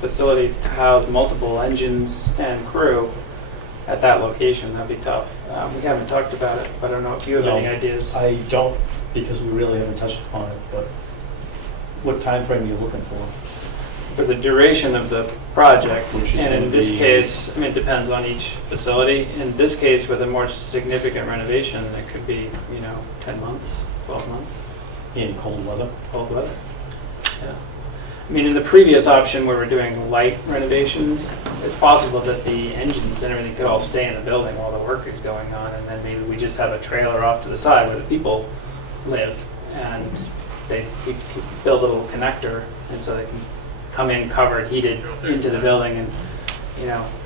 facility to house multiple engines and crew at that location, that'd be tough. We haven't talked about it, but I don't know if you have any No, ideas. I don't, because we really haven't touched upon it, but what time frame are you looking for? For the duration of the project, Which is and in gonna this be- case, I mean, it depends on each facility. In this case, with a more significant renovation, it could be, 10 months, 12 months, In cold weather? cold weather. Yeah. I mean, in the previous option where we're doing light renovations, it's possible that the engines and everything could all stay in the building while the work is going on, and then maybe we just have a trailer off to the side where the people live, and we build a little connector, and so they can come in covered, heated into the building and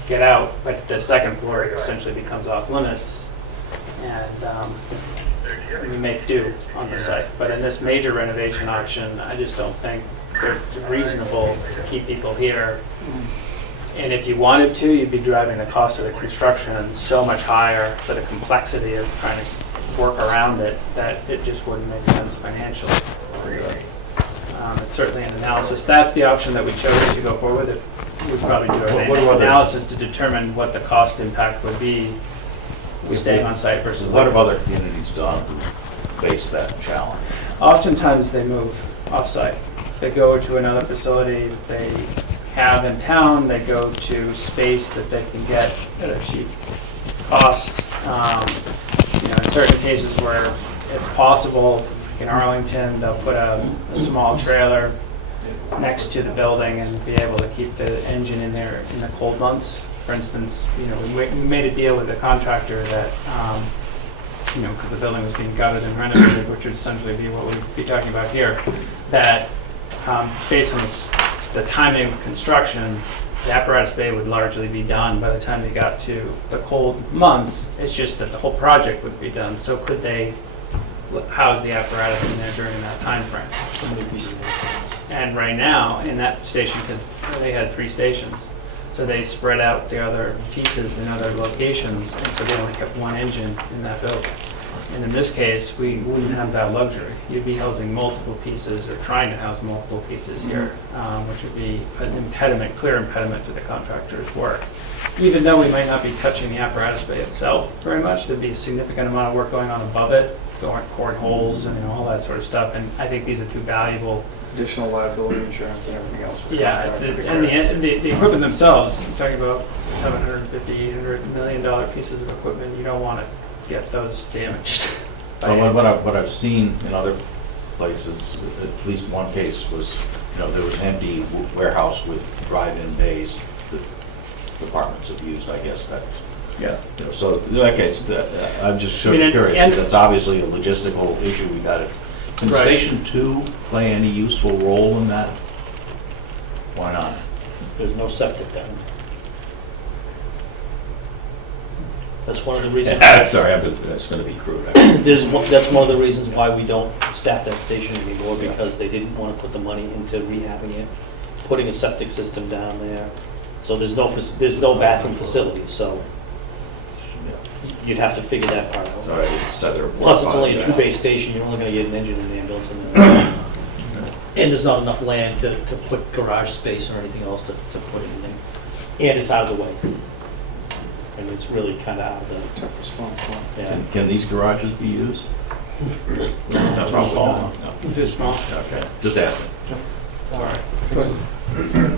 get out, but the second floor essentially becomes off limits, and we make do on the site. But in this major renovation option, I just don't think it's reasonable to keep people here. And if you wanted to, you'd be driving the cost of the construction so much higher for the complexity of trying to work around it, that it just wouldn't make sense financially. It's certainly an analysis. That's the option that we chose to go forward with. We'd probably do an analysis to determine what the cost impact would be staying on site versus. What have other communities done who face that challenge? Oftentimes they move off-site. They go to another facility they have in town. They go to space that they can get at a cheap cost. In certain cases where it's possible, in Arlington, they'll put a small trailer next to the building and be able to keep the engine in there in the cold months. For instance, we made a deal with the contractor that, because the building was being gutted and renovated, which would essentially be what we'd be talking about here, that based on the timing of construction, the apparatus bay would largely be done by the time they got to the cold months. It's just that the whole project would be done. So could they house the apparatus in there during that time frame? And right now, in that station, because they had 3 stations, so they spread out the other pieces in other locations, and so they only kept 1 engine in that building. And in this case, we wouldn't have that luxury. You'd be housing multiple pieces, or trying to house multiple pieces here, which would be an clear impediment to the contractor's work. Even though we might not be touching the apparatus bay itself very much, there'd be a significant amount of work going on above it, going cord holes and all that sort of stuff. And I think these are too valuable. Additional liability insurance and everything else. Yeah, and the equipment themselves, I'm talking about $750, $800 million pieces of equipment. You don't want to get those damaged. So what I've seen in other places, at least one case was, there was an empty warehouse with drive-in bays that departments have used, I guess, that. Yeah. So in that case, I'm just sort of curious, because it's obviously a logistical issue. We got it. Can Station 2 play any useful role in that? Why not? There's no septic down. That's one of the reasons. Sorry, that's going to be crude. That's one of the reasons why we don't staff that station anymore, because they didn't want to put the money into rehabbing it, putting a septic system down there. So there's no bathroom facilities, so you'd have to figure that part out. Plus, it's only a 2-bay station. You're only going to get an engine and ambulance in there. And there's not enough land to put garage space or anything else to put it in there. And it's out of the way. And it's really kind of out of the Tough responsible. Yeah. Can these garages be used? That's probably small. Too small. Okay, just asking. All right. But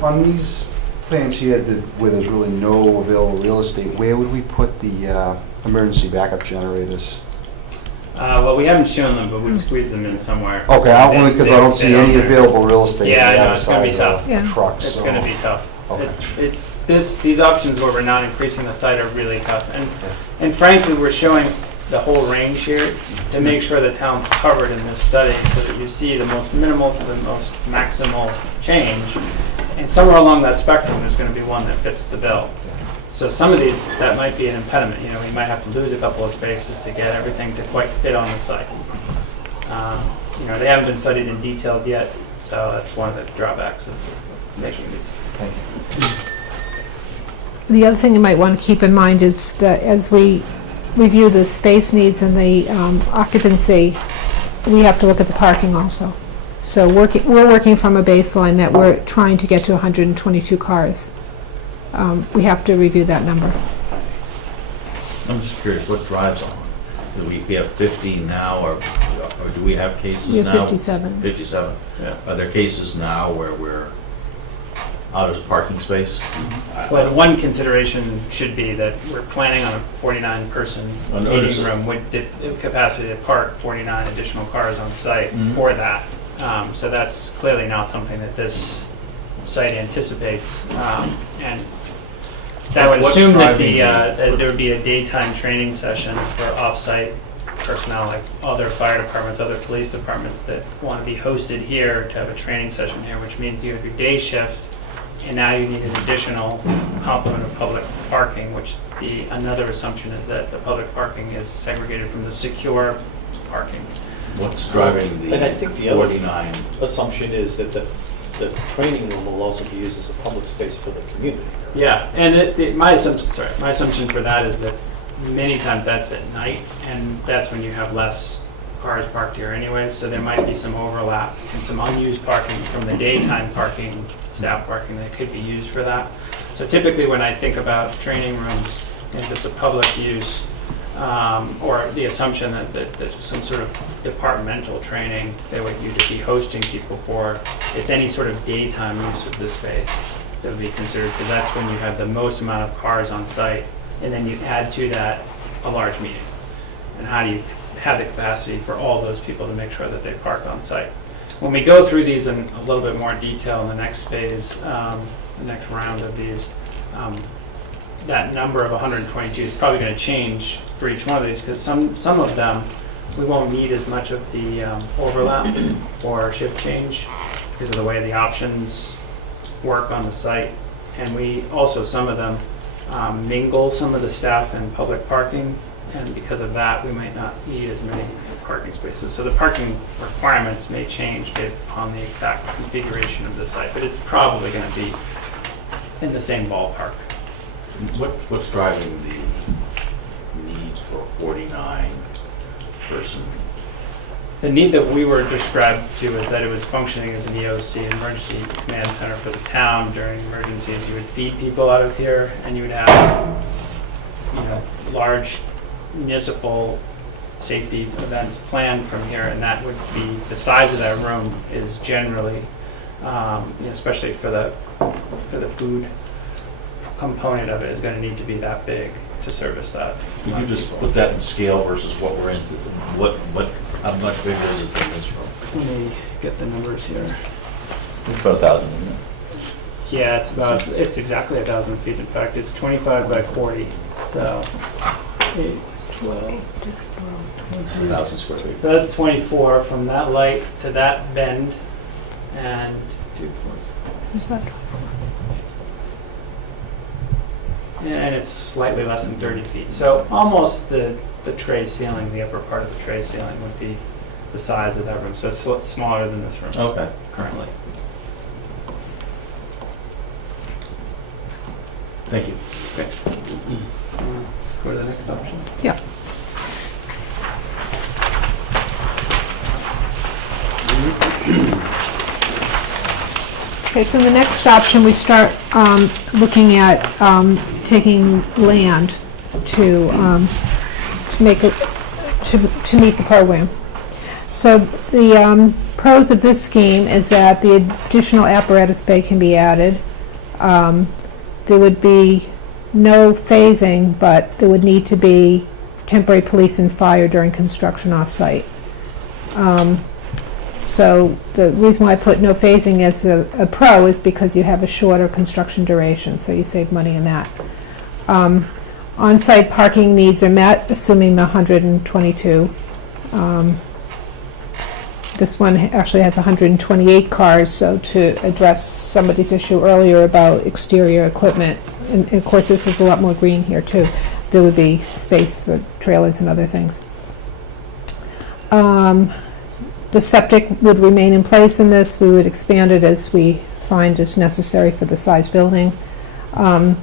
on these plans here where there's really no available real estate, where would we put the emergency backup generators? Well, we haven't shown them, but we'd squeeze them in somewhere. Okay, only because I don't see any available real estate. Yeah, I know, that it's gonna be size tough. of Yeah. Trucks. It's so- going to be tough. Okay. These options where we're not increasing the site are really tough. And frankly, we're showing the whole range here to make sure the town's covered in this study so that you see the most minimal to the most maximal change. And somewhere along that spectrum, there's going to be one that fits the bill. So some of these, that might be an impediment. You might have to lose a couple of spaces to get everything to quite fit on the site. They haven't been studied in detail yet, so that's one of the drawbacks of making these. Thank you. The other thing you might want to keep in mind is that as we review the space needs and the occupancy, we have to look at the parking also. So we're working from a baseline that we're trying to get to 122 cars. We have to review that number. I'm just curious, what drives on? Do we have 15 now, or do we have cases now? We have 57. 57. Yeah. Are there cases now where we're out of parking space? Well, the one consideration should be that we're planning on a 49-person meeting room with capacity to park 49 additional cars on site for that. So that's clearly not something that this site anticipates. And that would What's assume that driving that there would be a daytime training session for off-site personnel, like other fire departments, other police departments that want to be hosted here to have a training session here, which means you have your day shift And now you need an additional complement of public parking, which another assumption is that the public parking is segregated from the secure parking. What's driving the And I think the other 49? assumption is that the training room will also be used as a public space for the community. Yeah, and my assumption for that is that many times that's at night, and that's when you have less cars parked here anyways, so there might be some overlap and some unused parking from the daytime parking, staff parking that could be used for that. So typically when I think about training rooms, if it's a public use, or the assumption that there's some sort of departmental training that would you to be hosting people for, it's any sort of daytime use of the space that would be considered, because that's when you have the most amount of cars on site, and then you add to that a large meeting. And how do you have the capacity for all those people to make sure that they park on site? When we go through these in a little bit more detail in the next phase, the next round of these, that number of 122 is probably going to change for each one of these, because some of them we won't need as much of the overlap or shift change because of the way the options work on the site. And we also, some of them mingle some of the staff and public parking, and because of that we might not need as many parking spaces. So the parking requirements may change based upon the exact configuration of the site, but it's probably going to be in the same ballpark. What's driving the need for 49 person? The need that we were described to is that it was functioning as an EOC, emergency command center for the town during emergencies. You would feed people out of here, and you would have, large municipal safety events planned from here, and that would be, the size of that room is generally, especially for the food component of it, is going to need to be that big to service that. Could you just put that in scale versus what we're into? How much bigger is it than this room? Let me get the numbers here. It's about 1,000, isn't it? Yeah, it's exactly 1,000 feet. In fact, it's 25 by 40. So 8, 12, 1,000 square feet. so that's 24 from that light to that bend, and 2, 4, and it's slightly less than 30 feet. So almost the tray ceiling, the upper part of the tray ceiling would be the size of that room. So it's smaller than this room Okay. currently. Thank you. Okay. Go to the next option. Yeah. Okay, so the next option, we start looking at taking land to make it, to meet the program. So the pros of this scheme is that the additional apparatus bay can be added. There would be no phasing, but there would need to be temporary police and fire during construction off-site. So the reason why I put no phasing as a pro is because you have a shorter construction duration, so you save money in that. On-site parking needs are met, assuming the 122. This one actually has 128 cars, so to address somebody's issue earlier about exterior equipment, and of course this is a lot more green here too, there would be space for trailers and other things. The septic would remain in place in this. We would expand it as we find is necessary for the size building. Oh,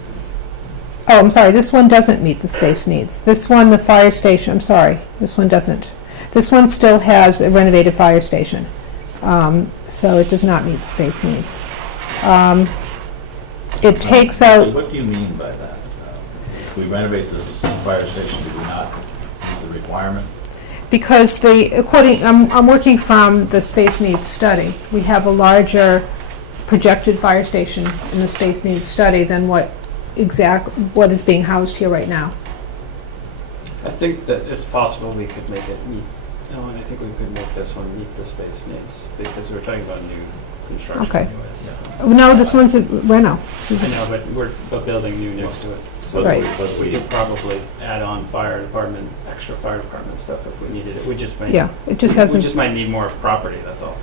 I'm sorry, this one doesn't meet the space needs. This one, the fire station, I'm sorry, this one doesn't. This one still has a renovated fire station, so it does not meet the space needs. It takes out... What do you mean by that? If we renovate this fire station, do we not meet the requirement? Because I'm working from the space needs study. We have a larger projected fire station in the space needs study than what is being housed here right now. I think that it's possible we could make it meet, Ellen, I think we could make this one meet the space needs, because we're talking about new construction Okay. anyways. No, this one's a reno. I know, but we're building new next to it. So Right. we could probably add on fire department, extra fire department stuff if we needed it. We just might, Yeah, it just we hasn't, just might need more property, that's all.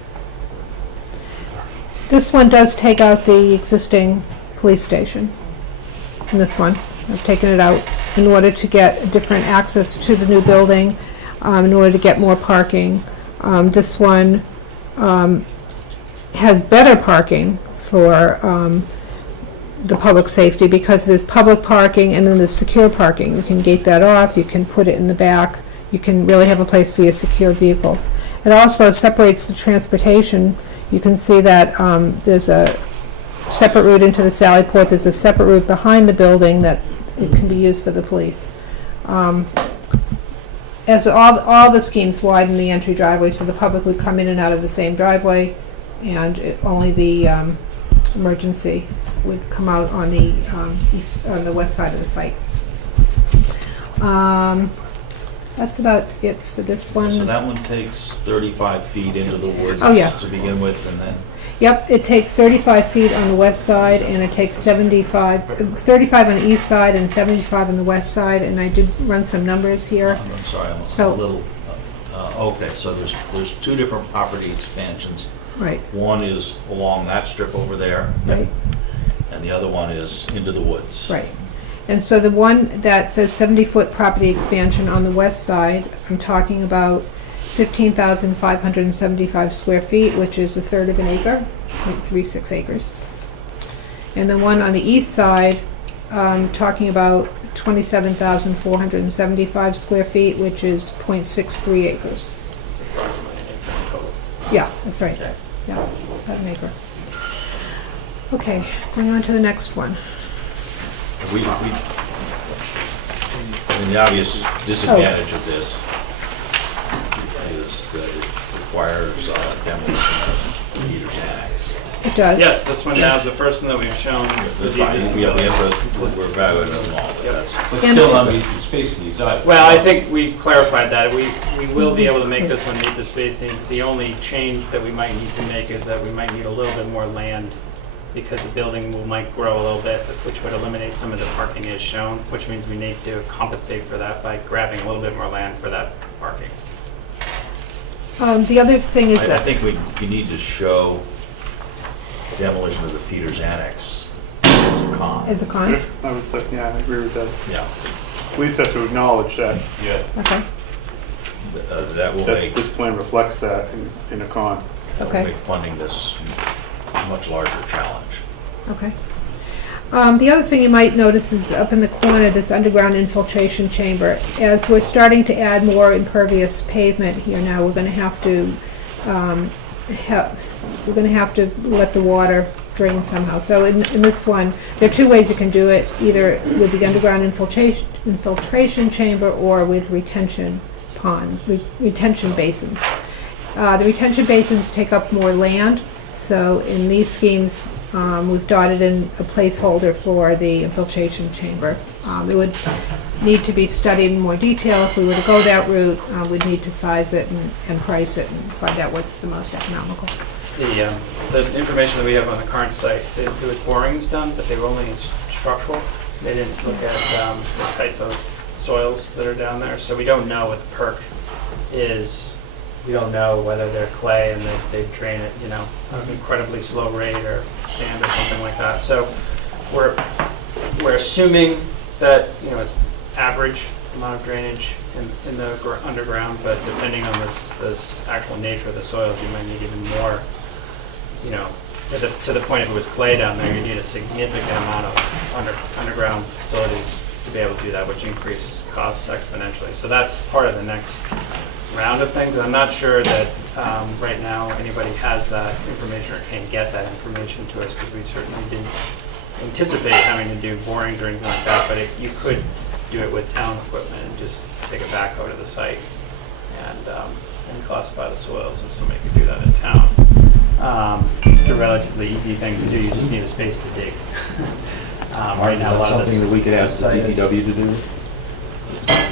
This one does take out the existing police station. And this one, I've taken it out in order to get different access to the new building, in order to get more parking. This one has better parking for the public safety because there's public parking and then there's secure parking. You can gate that off, you can put it in the back, you can really have a place for your secure vehicles. It also separates the transportation. You can see that there's a separate route into the Sally Port, there's a separate route behind the building that it can be used for the police. As all the schemes widen the entry driveway, so the public would come in and out of the same driveway, and only the emergency would come out on the on the west side of the site. That's about it for this one. So that one takes 35 feet into the woods Oh, yeah. to begin with, and then, Yep, it takes 35 feet on the west side, and it takes 35 on the east side and 75 on the west side, and I did run some numbers here. I'm sorry, I'm a So- little, okay, so there's two different property expansions. Right, One is along that strip over there, right, and the other one is into the woods. right. And so the one that says 70-foot property expansion on the west side, I'm talking about 15,575 square feet, which is a third of an acre, 0.36 acres. And the one on the east side, talking about 27,475 square feet, which is 0.63 acres. Yeah, that's right. Okay. Yeah, about an acre. Okay, going on to the next one. I mean, the obvious disadvantage of this is that it requires demolition of Peter's Annex. It does. Yes, this one now is the first one that we've shown. That's the fine. existing We have building. we're evaluating them all, but that's. But And- still not meet the space needs either. Well, I think we clarified that. We will be able to make this one meet the space needs. The only change that we might need to make is that we might need a little bit more land because the building might grow a little bit, which would eliminate some of the parking as shown, which means we need to compensate for that by grabbing a little bit more land for that parking. The other thing is I that, think we need to show demolition of the Peters Annex as a con. as a con, I would say, yeah, I agree with that. Yeah, We just have to acknowledge that, okay, that will that make, this plan reflects that in a con. that will Okay. make funding this a much larger challenge. okay. The other thing you might notice is up in the corner, this underground infiltration chamber. As we're starting to add more impervious pavement here now, we're gonna have to, let the water drain somehow. So in this one, there are two ways you can do it, either with the underground infiltration chamber or with retention basins. The retention basins take up more land, so in these schemes, we've dotted in a placeholder for the infiltration chamber. It would need to be studied in more detail if we were to go that route. We'd need to size it and price it and find out what's the most economical. The information that we have on the current site, there was borings done, but they were only structural. They didn't look at the type of soils that are down there, so we don't know what the perk is. We don't know whether they're clay and they drain it, at an incredibly slow rate or sand or something like that. So we're assuming that, it's average amount of drainage in the underground, but depending on this actual nature of the soils, you might need even more, to the point if it was clay down there, you need a significant amount of underground facilities to be able to do that, which increase costs exponentially. So that's part of the next round of things, and I'm not sure that right now anybody has that information or can get that information to us, because we certainly didn't anticipate having to do borings or anything like that, but you could do it with town equipment and just take a backhoe to the site and classify the soils, if somebody could do that in town. It's a relatively easy thing to do, you just need a space to dig. Right now, a lot of this. Something that we could ask the site is DPW to do?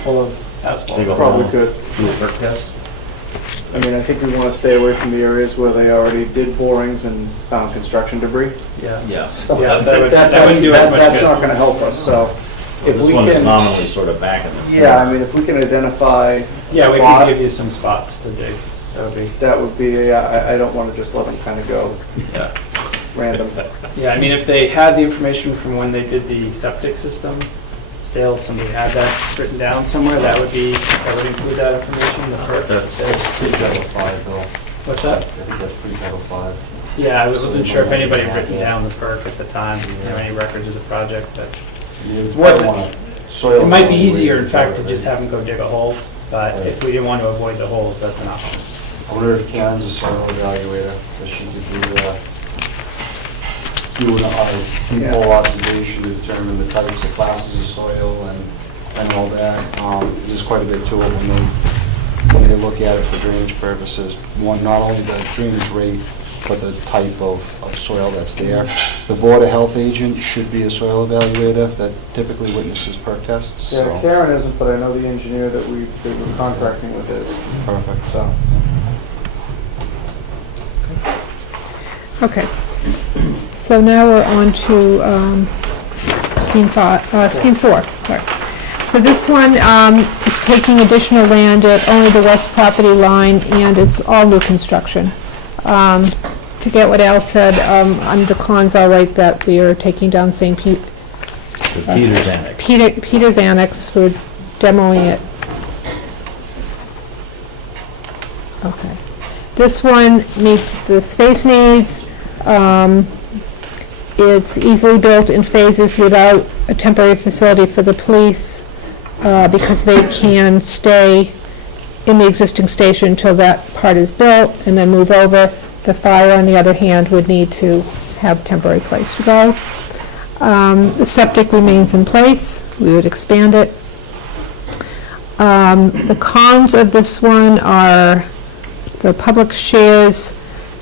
full of asphalt. Dig a Probably hole, could. do a perk test? I mean, I think we want to stay away from the areas where they already did borings and found construction debris. Yeah. Yeah. So Yeah, that wouldn't do us much That's good. not going to help us, so if This we one is can, nominally sort of back in the. yeah, I mean, if we can identify a Yeah, we can spot, give you some spots to dig. That would be. that would be, I don't want to just let them kind of go. Yeah. random. Yeah, I mean, if they had the information from when they did the septic system, still, if somebody had that written down somewhere, that would include that information, the perk. That's Pretty Title 5, Bill. What's that? I think that's pretty Title 5. Yeah, I wasn't sure if anybody had written down the perk at the time, any records of the project, but It's worth it. Soil it might be evaluator easier, in fact, to for just it. have them go dig a hole, but if we didn't want to avoid the holes, that's an option. I wonder if Karen's a soil evaluator, that she could do a people observation to determine the types of classes of soil and all that. There's quite a bit to it when they look at it for drainage purposes. One, not only the drainage rate, but the type of soil that's there. The Board of Health agent should be a soil evaluator that typically witnesses perk tests. Yeah, so- Karen isn't, but I know the engineer that we're contracting with is, Perfect. so. Okay. So now we're on to scheme 4, sorry. So this one is taking additional land at only the west property line, and it's all new construction. To get what Al said, under Con's all right that we are taking down St. Peter's Annex. Peter's Annex, we're demoing it. Okay. This one meets the space needs. It's easily built in phases without a temporary facility for the police, because they can stay in the existing station until that part is built and then move over. The fire, on the other hand, would need to have a temporary place to go. The septic remains in place. We would expand it. The cons of this one are the public shares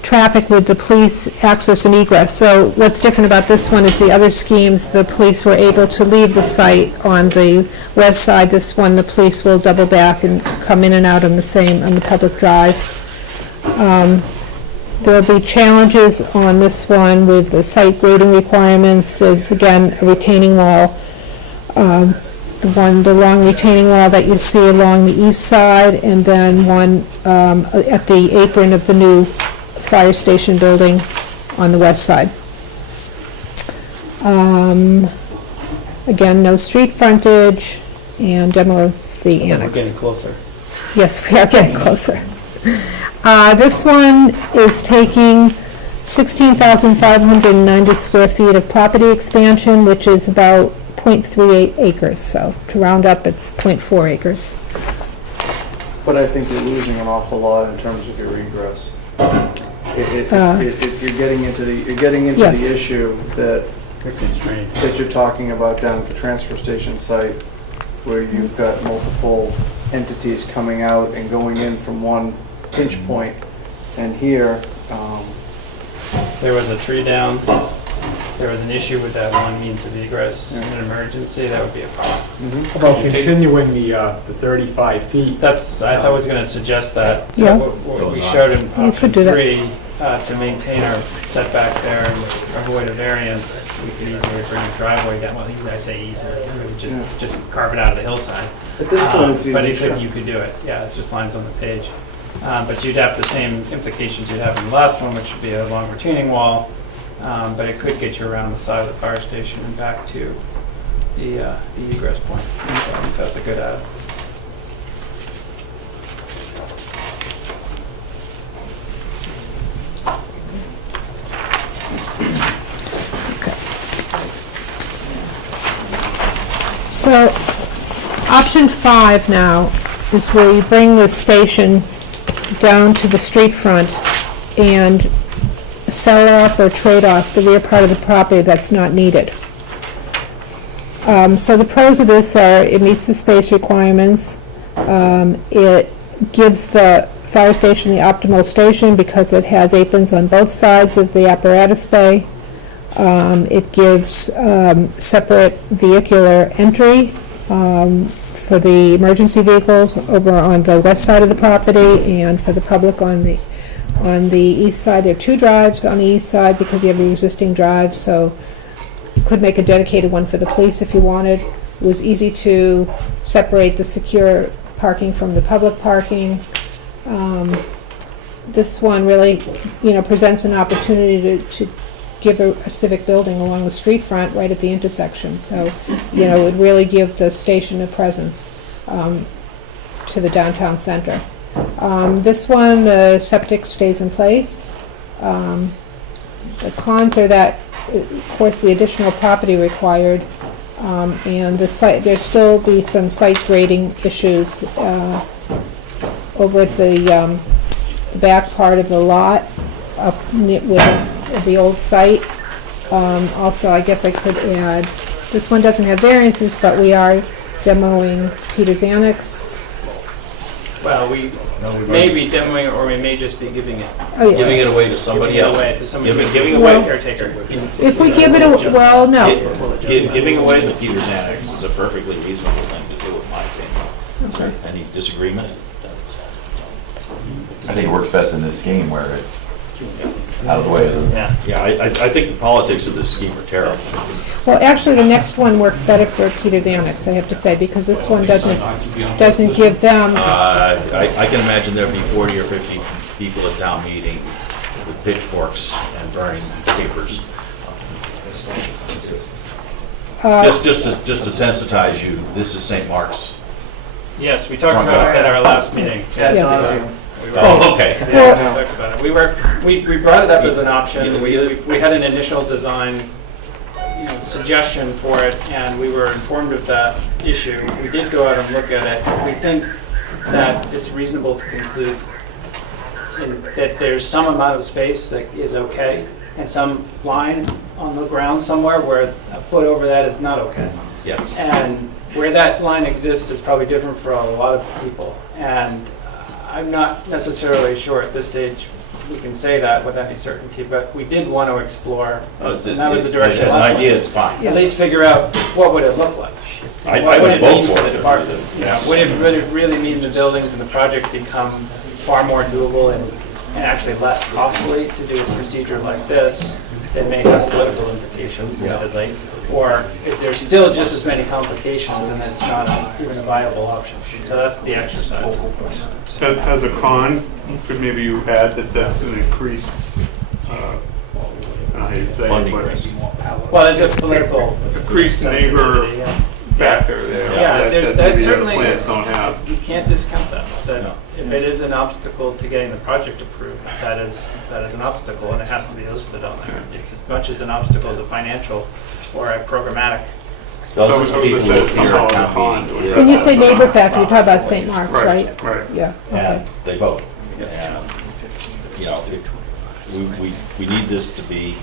traffic with the police access and egress. So what's different about this one is the other schemes, the police were able to leave the site on the west side. This one, the police will double back and come in and out on the public drive. There'll be challenges on this one with the site grading requirements. There's, again, a retaining wall. The long retaining wall that you see along the east side, and then one at the apron of the new fire station building on the west side. Again, no street frontage, and demo of the We're annex. getting closer. Yes, we are getting closer. This one is taking 16,590 square feet of property expansion, which is about 0.38 acres. So to round up, it's 0.4 acres. But I think you're losing an awful lot in terms of your egress. You're getting into Yes. the issue that You're constrained. you're talking about down at the transfer station site, where you've got multiple entities coming out and going in from one pinch point. And here, There was a tree down, there was an issue with that one means of egress, in an emergency, that would be a problem. About Could you take- continuing the 35 feet. That's, I was gonna suggest that. Yeah. What we showed in We option could do that. 3, to maintain our setback there and avoid a variance, we could easily bring a driveway down, well, I say easily, we would just carve it out of the hillside. at this point, it's But easy. you could do it, yeah, it's just lines on the page. But you'd have the same implications you'd have in the last one, which would be a long retaining wall, but it could get you around the side of the fire station and back to the egress point. I think that's a good add. So option 5 now is where you bring the station down to the street front and sell off or trade off the rear part of the property that's not needed. So the pros of this are it meets the space requirements. It gives the fire station the optimal station because it has aprons on both sides of the apparatus bay. It gives separate vehicular entry for the emergency vehicles over on the west side of the property, and for the public on the east side. There are 2 drives on the east side because you have the existing drive, so you could make a dedicated one for the police if you wanted. It was easy to separate the secure parking from the public parking. This one really, presents an opportunity to give a civic building along the street front right at the intersection. So, you know, it would really give the station a presence to the downtown center. This one, the septic stays in place. The cons are that, of course, the additional property required, and the site, there'll still be some site grading issues over at the back part of the lot, up with the old site. Also, I guess I could add, this one doesn't have variances, but we are demoing Peter's Annex. Well, we may be demoing it, or we may just be giving it. Oh, yeah. Giving it away to somebody Giving it else. away to somebody. Giving Well- away, Caretaker. If we give it, well, no. giving away the Peters Annex is a perfectly reasonable thing to do, in my opinion. Is there any disagreement? I think it works best in this scheme where it's out of the way of the. Yeah. Yeah, I think the politics of this scheme are terrible. Well, actually, the next one works better for Peter's Annex, I have to say, because this one doesn't give them, I can imagine there'd be 40 or 50 people at town meeting with pitchforks and burning papers. Just to sensitize you, this is St. Mark's. Yes, we talked about it at our last meeting. Yes. Oh, okay. Yeah, we talked about it. We brought it up as an option. We had an initial design, suggestion for it, and we were informed of that issue. We did go out and look at it. We think that it's reasonable to conclude that there's some amount of space that is okay, and some line on the ground somewhere where a foot over that is not okay. Yes. And where that line exists is probably different for a lot of people. And I'm not necessarily sure at this stage we can say that with any certainty, but we did want to explore, and that was the direction. As an idea, it's fine. At least figure out what would it look like. I What would would it vote mean for for the it. departments? Would it really mean the buildings and the project become far more doable and actually less costly to do a procedure like this that may have political implications, admittedly? Or is there still just as many complications and it's not even a viable option? So that's the exercise. As a con, could maybe you add that that's an increased, I don't know how you say it, Funding but risk. Well, there's a political increased neighbor yeah. factor there. Yeah, that that maybe certainly other plans is. don't have. You can't discount that. No. If it is an obstacle to getting the project approved, that is an obstacle, and it has to be listed on there. It's as much as an obstacle as a financial or a programmatic. Those are the people who appear somehow at in the town pond. meeting. when you say neighbor factor, you're talking about St. Mark's, right? Right. Yeah, okay. And they vote. And, we need this to be,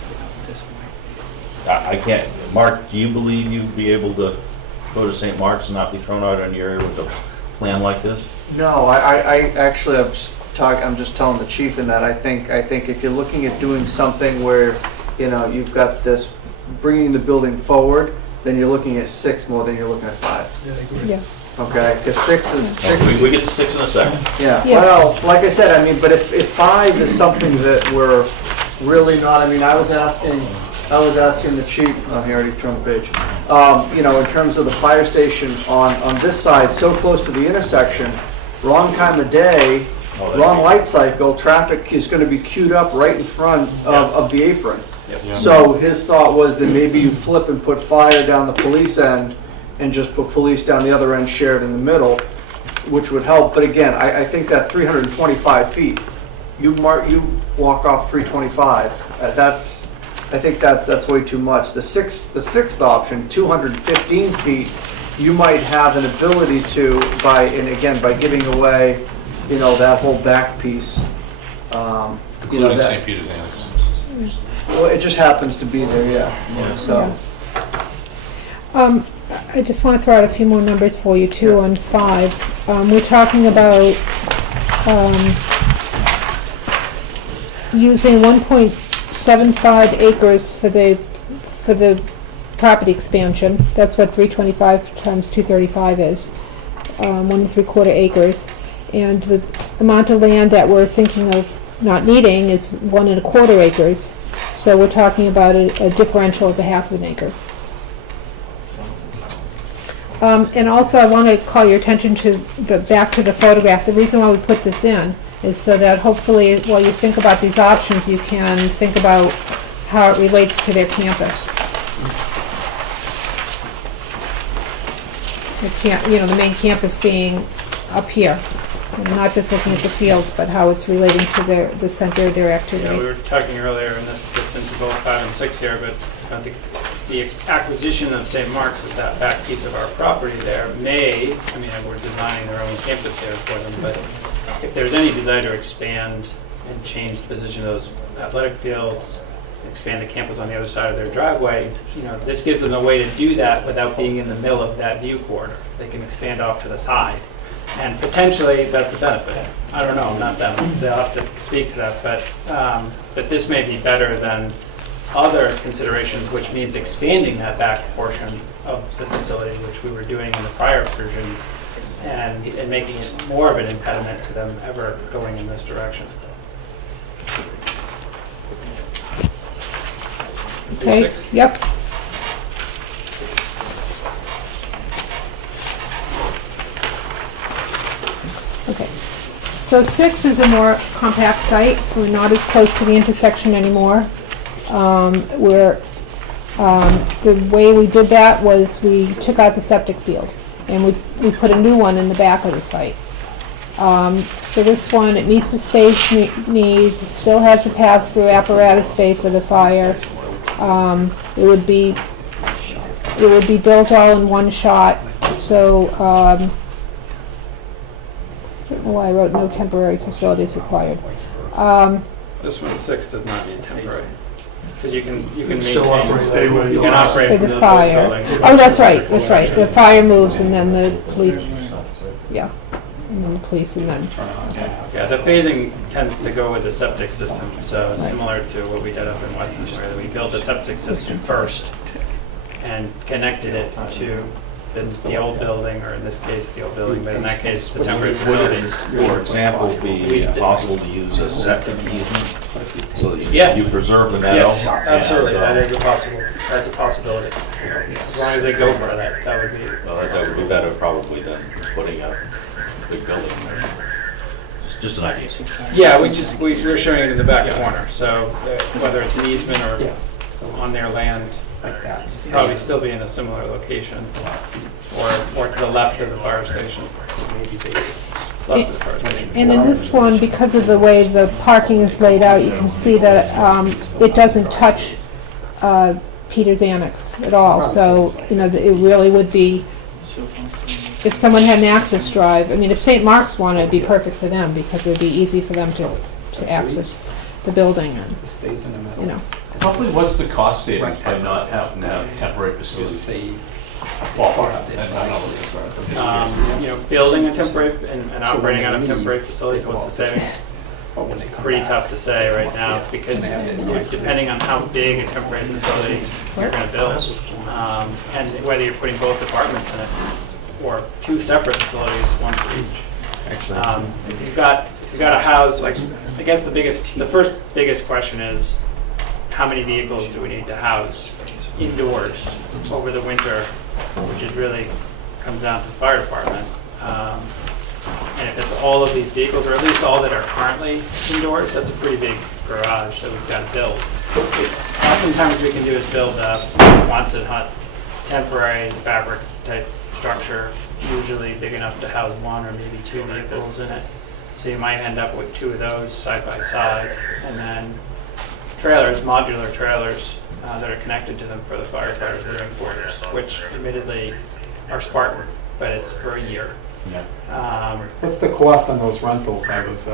I can't, Mark, do you believe you'd be able to go to St. Mark's and not be thrown out on your area with a plan like this? No, I actually, I'm just telling the chief in that, I think if you're looking at doing something where, you've got this, bringing the building forward, then you're looking at 6 more than you're looking at 5. Yeah. Okay, because 6 is 6. We get to 6 in a second. Yeah, Yeah. well, like I said, but if 5 is something that we're really not, I was asking the chief, oh, he already turned the page, in terms of the fire station on this side, so close to the intersection, wrong time of day, wrong light cycle, traffic is going to be queued up right in front of the apron. So his thought was that maybe you flip and put fire down the police end and just put police down the other end shared in the middle, which would help. But again, I think that 325 feet, you walk off 325, I think that's way too much. The sixth option, 215 feet, you might have an ability to, by giving away, that whole back piece. Including St. Peter's Annex. Well, it just happens to be there, yeah. So. I just want to throw out a few more numbers for you too on 5. We're talking about using 1.75 acres for the property expansion. That's what 325 times 235 is, 1 3/4 acres. And the amount of land that we're thinking of not needing is 1 1/4 acres. So we're talking about a differential of 1/2 of an acre. And also, I want to call your attention to back to the photograph. The reason why we put this in is so that hopefully, while you think about these options, you can think about how it relates to their campus. The main campus being up here. And not just looking at the fields, but how it's relating to the center of their Yeah, activity. we were talking earlier, and this gets into both 5 and 6 here, but I think the acquisition of St. Mark's of that back piece of our property there may, we're designing their own campus here for them, but if there's any desire to expand and change the position of those athletic fields, expand the campus on the other side of their driveway, this gives them a way to do that without being in the middle of that view corridor. They can expand off to the side. And potentially, that's a benefit. I don't know, not them, they'll have to speak to that, but this may be better than other considerations, which means expanding that back portion of the facility, which we were doing in the prior versions, and making it more of an impediment to them ever going in this direction. Okay, yep. Okay, so 6 is a more compact site. We're not as close to the intersection anymore. The way we did that was we took out the septic field and we put a new one in the back of the site. So this one, it meets the space needs, it still has the pass-through apparatus bay for the fire. It would be built all in one shot, so I don't know why I wrote no temporary facilities required. This one, 6, does not need temporary, because you can maintain, Still operate, stay where you you can are. operate For from the those fire. buildings. Oh, that's right. The fire moves and then the police, yeah. And then the police and then, Yeah, the phasing tends to go with the septic system, so similar to what we did up in Weston, where we built the septic system first and connected it to the old building, or in this case, the old building, but in that case, the temporary facilities. For example, be possible to use a septic easement, so that Yeah. you preserve the meadow? Yes, absolutely, and, that is a possible, that's a possibility. As long as they go for that, that would be. Well, that would be better probably than putting a big building there. Just an idea. Yeah, we're showing it in the back corner, so whether it's an easement or on their land, Like that. it's probably still be in a similar location, or to the left of the fire station. Left of the fire station. and in this one, because of the way the parking is laid out, you can see that it doesn't touch Peter's Annex at all. So, it really would be, if someone had an access drive, if St. Mark's wanted, it'd be perfect for them, because it'd be easy for them to access the building and, Stays in the middle. Roughly, what's the cost savings by not having to have temporary facilities? Building a temporary and operating on a temporary facility, what's the savings? It's pretty tough to say right now, because depending on how big a temporary facility you're going to build, and whether you're putting both departments in it, or 2 separate facilities, one for each. If you've got a house, like, I guess the first biggest question is, how many vehicles do we need to house indoors over the winter, which is really comes down to the fire department. And if it's all of these vehicles, or at least all that are currently indoors, that's a pretty big garage that we've got to build. Oftentimes we can do is build a Quonset hut, temporary fabric type structure, usually big enough to house 1 or maybe 2 vehicles in it. So you might end up with 2 of those side by side, and then trailers, modular trailers that are connected to them for the firefighters' living quarters, which admittedly are Spartan, but it's for a year. What's the cost on those rentals? I was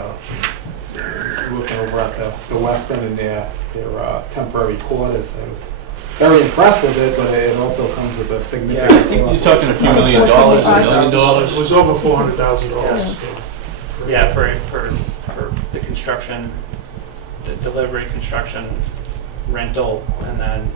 looking over at the Weston and their temporary quarters. I was very impressed with it, but it also comes with a significant I think you're talking a few $1 million, $1 million. It was over $400,000. Yeah, for the construction, the delivery, construction, rental, and then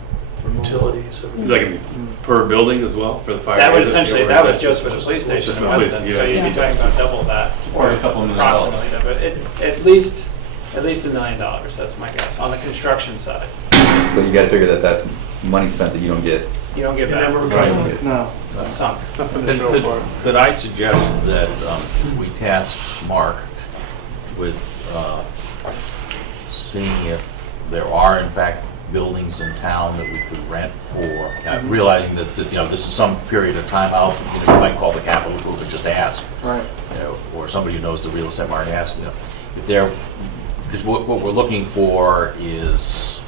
Utilities. Is that gonna be per building as well for the fire? that would essentially, that was just for the police station in Weston, so you'd be talking about double that, or Or a couple $1 million. approximately, but at least $1 million, that's my guess, on the construction side. But you gotta figure that money spent that you don't get. You don't get You back. never Right. recover. No. That's sunk. Nothing to show for it. Could I suggest that we task Mark with seeing if there are in fact buildings in town that we could rent for, realizing that, this is some period of time out, you might call the capital group and just ask, Right. or somebody who knows the real estate market ask, if they're, because what we're looking for is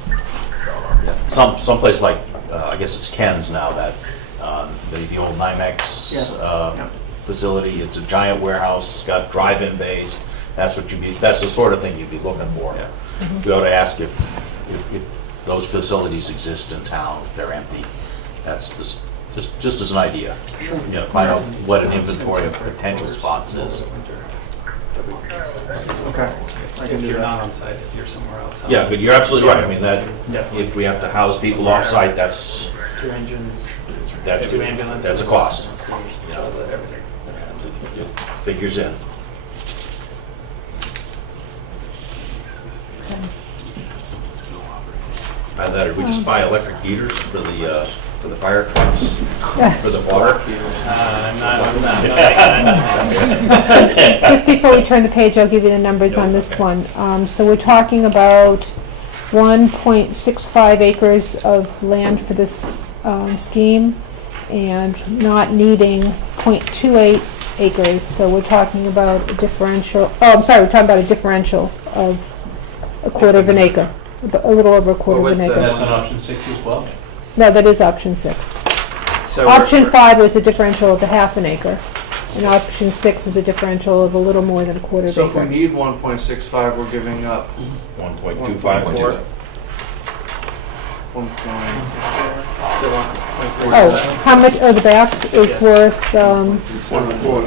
someplace like, I guess it's Ken's now, that, the old NYMEX facility. It's a giant warehouse, it's got drive-in bays. That's the sort of thing you'd be looking for. We ought to ask if those facilities exist in town, if they're empty. That's just as an idea. Find out what an inventory of potential spots is. Okay. I can If do you're that. not on site, if you're somewhere else. Yeah, but you're absolutely right. I mean, that, Yeah. if we have to house people off-site, that's 2 engines, That's 2 ambulances. that's a cost. So that everything. It figures in. By that, did we just buy electric heaters for the fire trucks, for the water? Just before we turn the page, I'll give you the numbers on this one. So we're talking about 1.65 acres of land for this scheme and not needing 0.28 acres. So we're talking about a differential, we're talking about a differential of a quarter of an acre, a little over a quarter of an acre. That's on option 6 as well? No, that is option 6. So Option 5 was a differential of a half an acre, and option 6 is a differential of a little more than a quarter of So if we acre. need 1.65, we're giving up 1.25. 1. Oh, how much, the back is worth, 1.4.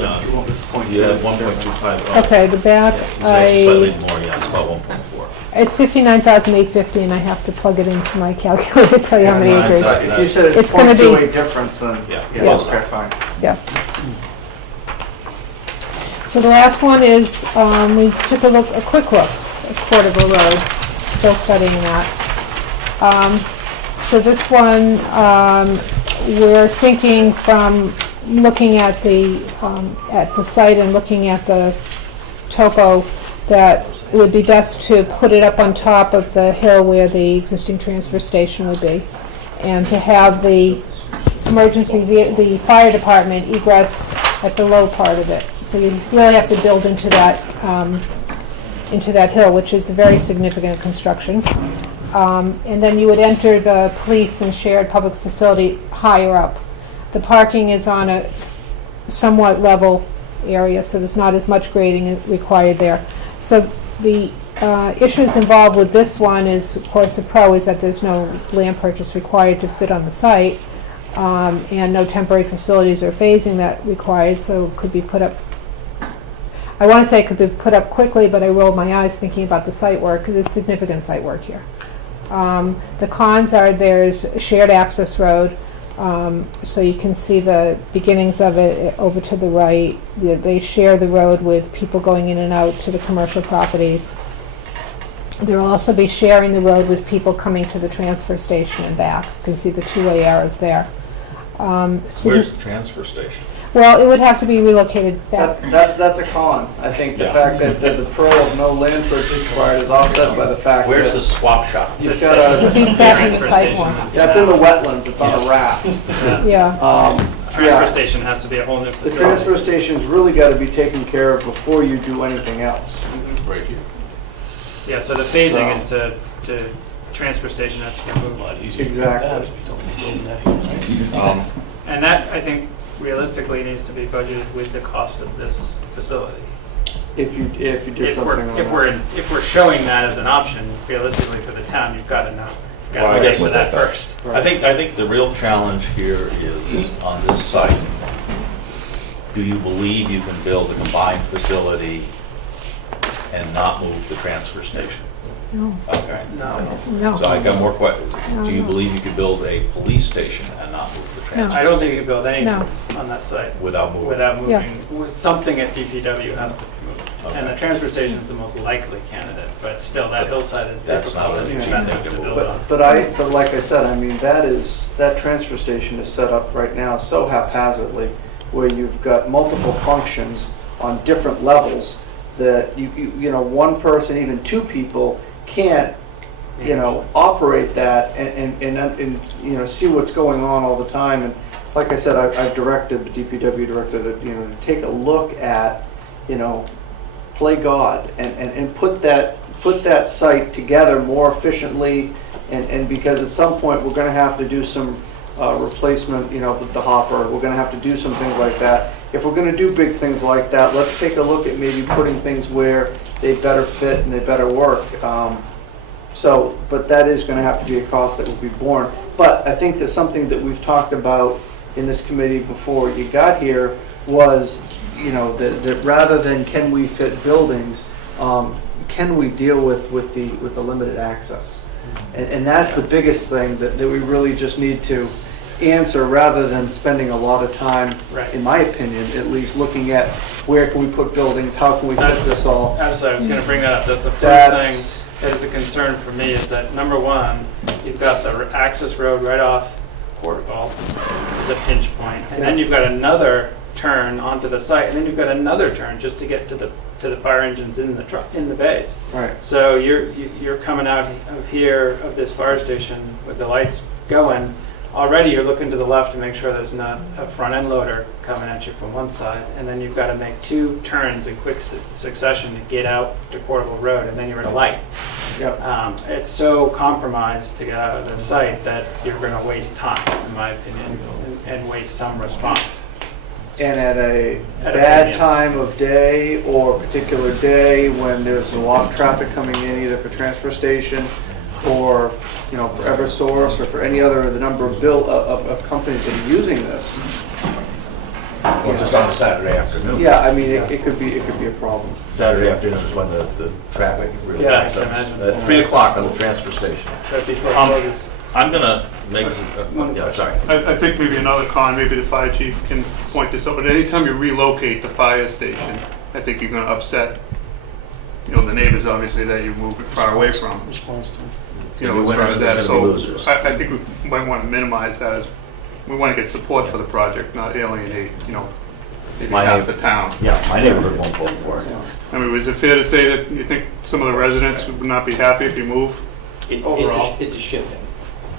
Yeah, 1.25. okay, the back, Yeah, it's actually slightly I, more, yeah, it's about 1.4. it's 59,850, and I have to plug it into my calculator to tell you how many acres. If you said It's it's gonna be- 0.28 difference, then, Yeah. yeah, okay, fine. Yeah. So the last one is, we took a quick look at Cordoba Road, still studying that. So this one, we're thinking from looking at the site and looking at the topo, that it would be best to put it up on top of the hill where the existing transfer station would be, and to have the the fire department egress at the low part of it. So you really have to build into that hill, which is a very significant construction. And then you would enter the police and shared public facility higher up. The parking is on a somewhat level area, so there's not as much grading required there. So the issues involved with this one is, of course, the pro is that there's no land purchase required to fit on the site, and no temporary facilities or phasing that required, so it could be put up. I want to say it could be put up quickly, but I rolled my eyes thinking about the site work. There's significant site work here. The cons are there's a shared access road, so you can see the beginnings of it over to the right. They share the road with people going in and out to the commercial properties. They'll also be sharing the road with people coming to the transfer station and back. You can see the two-way arrows there. Where's the transfer station? Well, it would have to be relocated back. That's a con. I think the fact that the pro of no land purchase required is offset by the fact Where's the that swap shop? you've got It'd be a, back in the Transfer site station more. is- that's in the wetlands, it's on a raft. Yeah. Transfer Yeah. station has to be a whole new The facility. transfer station's really gotta be taken care of before you do anything else. Right here. Yeah, so the phasing So- is to transfer station has to get moved. A lot easier. Exactly. And that, I think, realistically needs to be budgeted with the cost of this facility. If you did If something on we're, that. if we're showing that as an option, realistically for the town, you've got to know. Well, I Got to guess with that with that first. I think the real challenge here is on this site. Do you believe you can build a combined facility and not move the transfer station? No, Okay. no. So I got more questions. Do you No. believe you could build a police station and not move the transfer I don't think you can build anything No. on that site without moving? without Yeah. moving, something at DPW has to be moved. And the Okay. transfer station is the most likely candidate, but still, that hillside is That's not difficult and an easy expensive thing to to build move. on. But like I said, I mean, that transfer station is set up right now so haphazardly, where you've got multiple functions on different levels, that you know, one person, even two people, can't operate that and see what's going on all the time. And like I said, I've directed the DPW director to take a look at, play God and put that site together more efficiently. And because at some point we're going to have to do some replacement, with the hopper. We're going to have to do some things like that. If we're going to do big things like that, let's take a look at maybe putting things where they better fit and they better work. But that is going to have to be a cost that will be borne. But I think that something that we've talked about in this committee before you got here was, that rather than can we fit buildings, can we deal with the limited access? And that's the biggest thing that we really just need to answer, rather than spending a lot of time, in my opinion, at least looking at where can we put buildings, how can we fit this all. Absolutely, I was going to bring that up. That's the first thing that is a concern for me, is that number one, you've got the access road right off Portugal, it's a pinch point, and then you've got another turn onto the site, and then you've got another turn just to get to the fire engines in the truck, in the bays. Right. So you're coming out of here, of this fire station with the lights going. Already you're looking to the left to make sure there's not a front end loader coming at you from one side, and then you've got to make two turns in quick succession to get out to Portable Road, and then you're at a light. Yep. It's so compromised to get out of the site that you're going to waste time, in my opinion, and waste some response. And at a bad time of day or particular day when there's a lot of traffic coming in, either for transfer station or for Eversource or for any other of the number of companies that are using this. Or just on a Saturday afternoon. Yeah, I mean, it could be a problem. Saturday afternoon is when the traffic really Yeah, picks I up. can imagine. At 3 o'clock on the transfer station. Right before it closes. I'm gonna make, yeah, sorry. I think maybe another con, maybe the fire chief can point this out, but anytime you relocate the fire station, I think you're gonna upset, the neighbors obviously that you move it far away from. Response time. It's gonna be winners and there's gonna be losers. I think we might want to minimize that, as we want to get support for the project, not alienate, maybe half the town. Yeah, my neighborhood won't vote for it. I mean, is it fair to say that you think some of the residents would not be happy if you move? Overall. It's a shifting.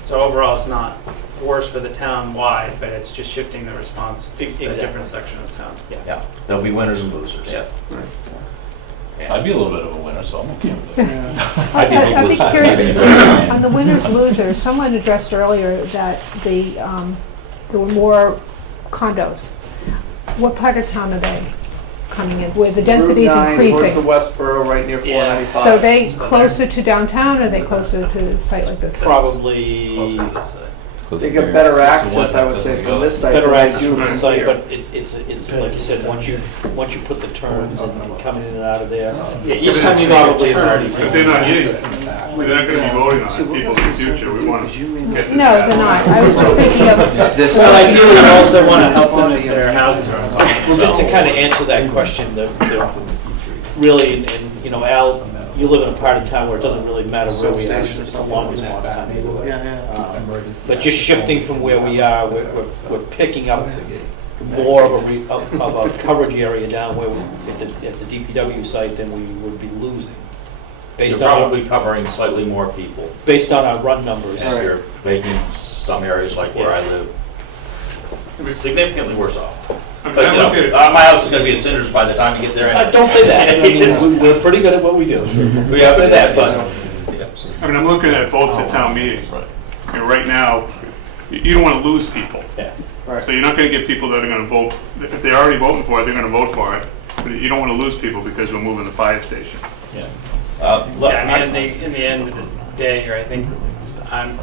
So overall, it's not worse for the town wide, but it's just shifting the response to a Exactly. different section of town. Yeah, there'll be winners and losers. Yeah. I'd be a little bit of a winner, so I'm okay with it. I'd be a big I'd be loser. curious, on the winners losers, someone addressed earlier that there were more condos. What part of town are they coming in, where the density is Route 9 increasing? towards the Westboro, right near Yeah. 495. So they closer to downtown, or are they closer to a site like this? Probably Closer to the site. They get better access, I would that say, doesn't from go. this site. better than they access do to the from site, here. but it's like you said, once you put the turns and coming in and out of there. Yeah, each time you make a turn. If they're not getting it, we're not going to be voting on it, people in the future, we want to get this. No, they're not. I was just thinking of, Well, ideally, you also want to help them if their houses are on top. Well, just to kind of answer that question, the really, and Al, you live in a part of town where it doesn't really matter where we are, it's a long response time anyway. But just shifting from where we are, we're picking up more of a coverage area down where at the DPW site than we would be losing. You're Based on, probably covering slightly more people. based on our run numbers. And you're making some areas like where I live significantly worse off. I mean, But, I look at it- my house is gonna be a cinders by the time you get there. anyway. Don't say that, I mean, we're pretty good at what we do, so. We have said that, but. I mean, I'm looking at votes at town meetings. Right now, you don't want to lose people. Yeah. So you're not going to get people that are going to vote, if they're already voting for it, they're going to vote for it. But you don't want to lose people because we're moving the fire station. Look, Yeah, I mean, in the end of the day here, I think I'm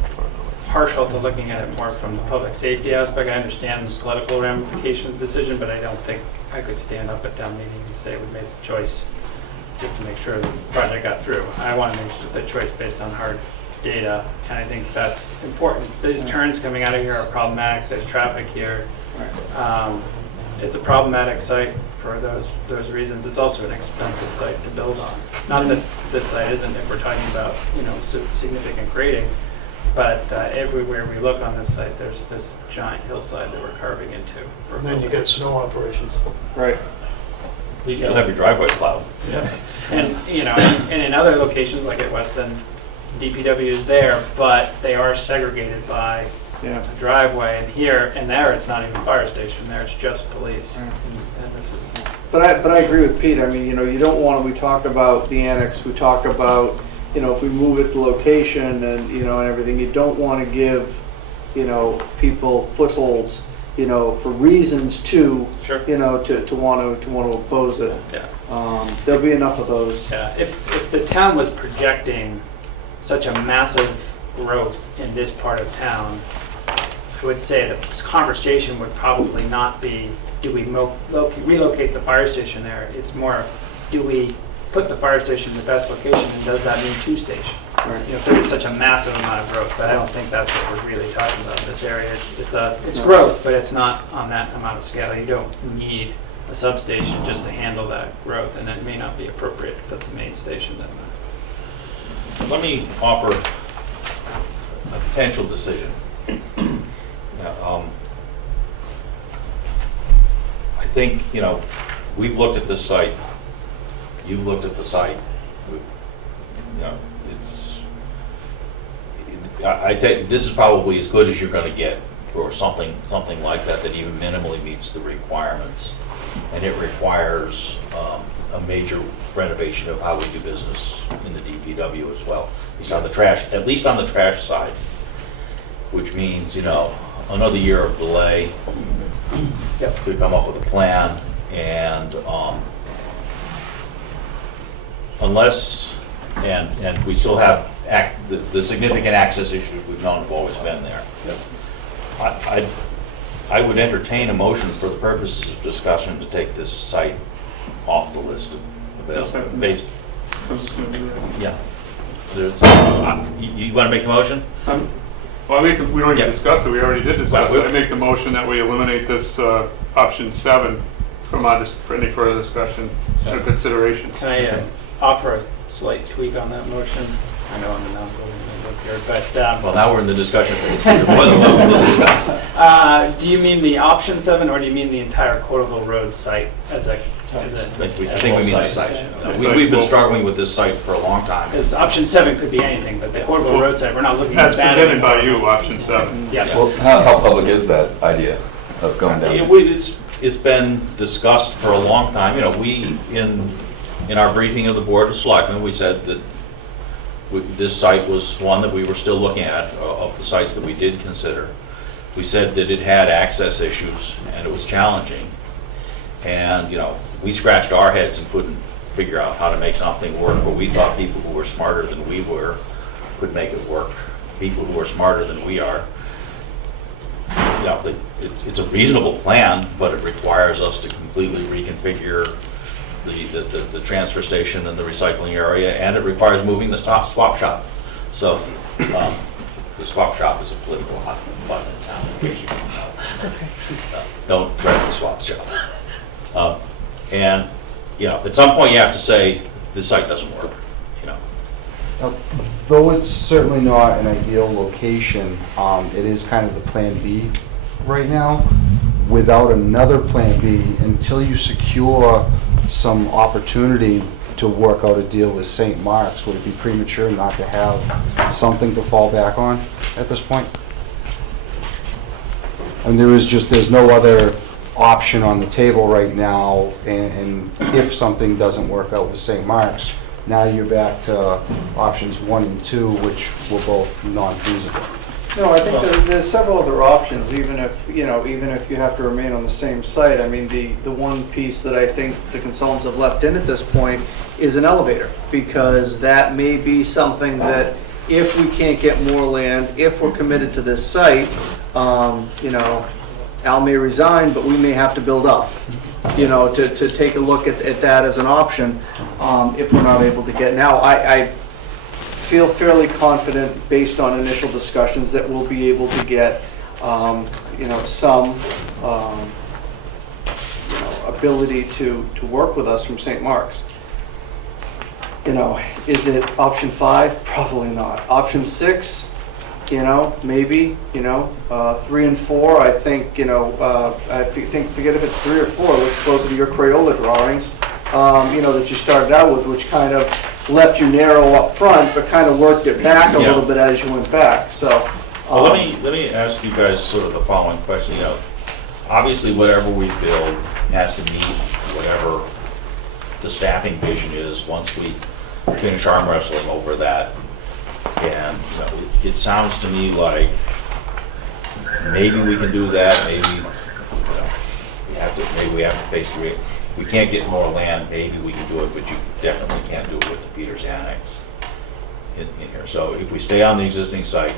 partial to looking at it more from the public safety aspect. I understand the political ramifications of the decision, but I don't think I could stand up at town meeting and say we made the choice just to make sure the project got through. I want to make the choice based on hard data, and I think that's important. These turns coming out of here are problematic. There's traffic here. It's a problematic site for those reasons. It's also an expensive site to build on. Not that this site isn't, if we're talking about significant grading, but everywhere we look on this site, there's this giant hillside that we're carving into. And then you get snow operations. Right. At least you'll have your driveway plowed. And and in other locations like at Weston, DPW is there, but they are segregated by Yeah. a driveway, and here and there, it's not even fire station, there it's just police. And this is, But I agree with Pete. I mean, you don't want to, we talk about the annex, we talk about, if we move it to location and, and everything, you don't want to give, people footholds, for reasons to, Sure. to want to oppose it. yeah. There'll be enough of those. Yeah, if the town was projecting such a massive growth in this part of town, I would say the conversation would probably not be, do we relocate the fire station there? It's more, do we put the fire station in the best location, and does that mean two stations? Right. If there is such a massive amount of growth, but I don't think that's what we're really talking about in this area. It's growth, but it's not on that amount of scale. You don't need a substation just to handle that growth, and it may not be appropriate to put the main station in there. Let me offer a potential decision. I think, we've looked at this site, you've looked at the site. I take, this is probably as good as you're gonna get for something like that even minimally meets the requirements. And it requires a major renovation of how we do business in the DPW as well. At least on the trash side, which means, another year of delay to come up with a plan, and and we still have the significant access issues we've known have always been there. I would entertain a motion for the purposes of discussion to take this site off the list of available. Yeah. You want to make the motion? Well, we don't need to discuss it, we already did discuss it. I make the motion that we eliminate this option 7 from for any further discussion or consideration. Can I offer a slight tweak on that motion? I know I'm not going to look here, but Well, now we're in the discussion phase. do you mean the option 7, or do you mean the entire Corderville Road site as a? I think we mean the site. We've been struggling with this site for a long time. Because option 7 could be anything, but the Corderville Road site, we're not looking at As that. presented by you, option 7. Yeah. Well, how public is that idea of going down? It's been discussed for a long time. We, in our briefing of the Board of Selectmen, we said that this site was one that we were still looking at, of the sites that we did consider. We said that it had access issues and it was challenging. And, we scratched our heads and couldn't figure out how to make something work, but we thought people who were smarter than we were could make it work. People who are smarter than we are. It's a reasonable plan, but it requires us to completely reconfigure the transfer station and the recycling area, and it requires moving the swap shop. So the swap shop is a political hot button in town, in case you don't know. Don't threaten the swap shop. And at some point you have to say this site doesn't work. Though it's certainly not an ideal location, it is kind of the plan B right now. Without another plan B, until you secure some opportunity to work out a deal with St. Mark's, would it be premature not to have something to fall back on at this point? And there's no other option on the table right now, and if something doesn't work out with St. Mark's, now you're back to options 1 and 2, which were both non-feasible. No, I think there's several other options, even if you have to remain on the same site. I mean, the one piece that I think the consultants have left in at this point is an elevator, because that may be something that if we can't get more land, if we're committed to this site, Al may resign, but we may have to build up, to take a look at that as an option, if we're not able to get. Now, I feel fairly confident, based on initial discussions, that we'll be able to get, some ability to work with us from St. Mark's. Is it option 5? Probably not. Option 6, maybe. 3 and 4, I think. Forget if it's 3 or 4. Let's closer to your Crayola drawings. That you started out with, which kind of left you narrow up front, but kind of worked it back a Yeah. little bit as you went back, so. Well, let me ask you guys sort of the following question. Obviously, whatever we build has to meet whatever the staffing vision is once we finish arm wrestling over that. And it sounds to me like maybe we can do that, maybe we have to face we can't get more land, maybe we can do it, but you definitely can't do it with the Peters Annex in here. So if we stay on the existing site,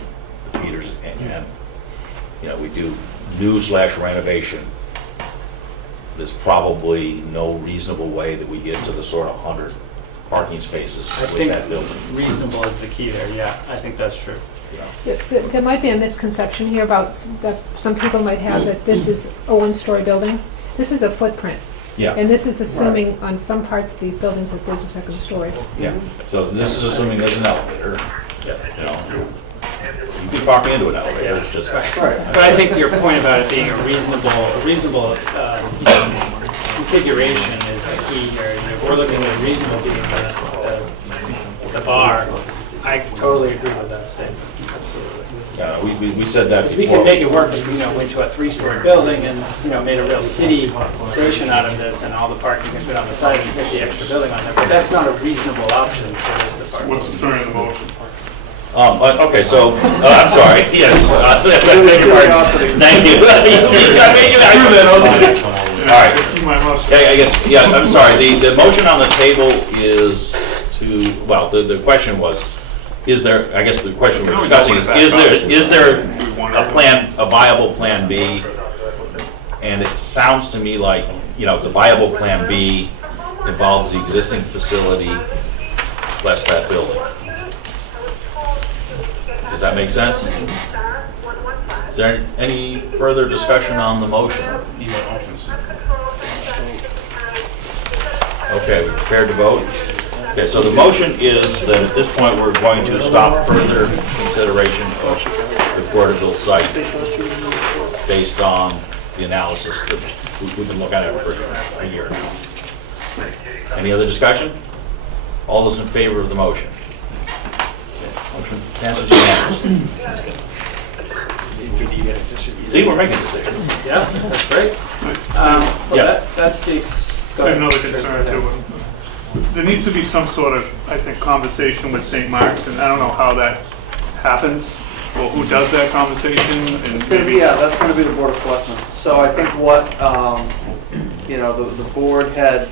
the Peters, and we do new/renovation, there's probably no reasonable way that we get to the sort of 100 parking spaces I with think that building. reasonable is the key there, yeah, I think that's true. There might be a misconception here about that some people might have that this is a one-story building. This is a footprint. Yeah, And this is assuming on some parts of these buildings that there's a second story. yeah. So this is assuming there's an elevator. You can park into an elevator, it's just. But I think your point about it being a reasonable configuration is the key here. We're looking at reasonable being the bar. I totally agree with that statement, absolutely. We said that Because we before. could make it work if we went to a 3-story building and, made a real city station out of this and all the parking is put on the side and fit the extra building on there. But that's not a reasonable option for this department. What's the turn of the motion? Okay, so, I'm sorry, yes. Thank you. I made you do that. All right. My motion. Yeah, I guess, yeah, I'm sorry. The motion on the table is to, well, the question was, is there, I guess the question we're discussing is there a viable plan B? And it sounds to me like, the viable plan B involves the existing facility less that building. Does that make sense? Is there any further discussion on the motion? Okay, we prepared to vote? Okay, so the motion is that at this point, we're going to stop further consideration of the Porterville site based on the analysis that we've been looking at for a year now. Any other discussion? All those in favor of the motion? Motion passes unanimously. See, we're making decisions. Yeah, that's great. That's the. I have another concern too. There needs to be some sort of, I think, conversation with St. Mark's, and I don't know how that happens, or who does that conversation, and It's gonna be, maybe. that's gonna be the Board of Selectmen. So I think what, the board had,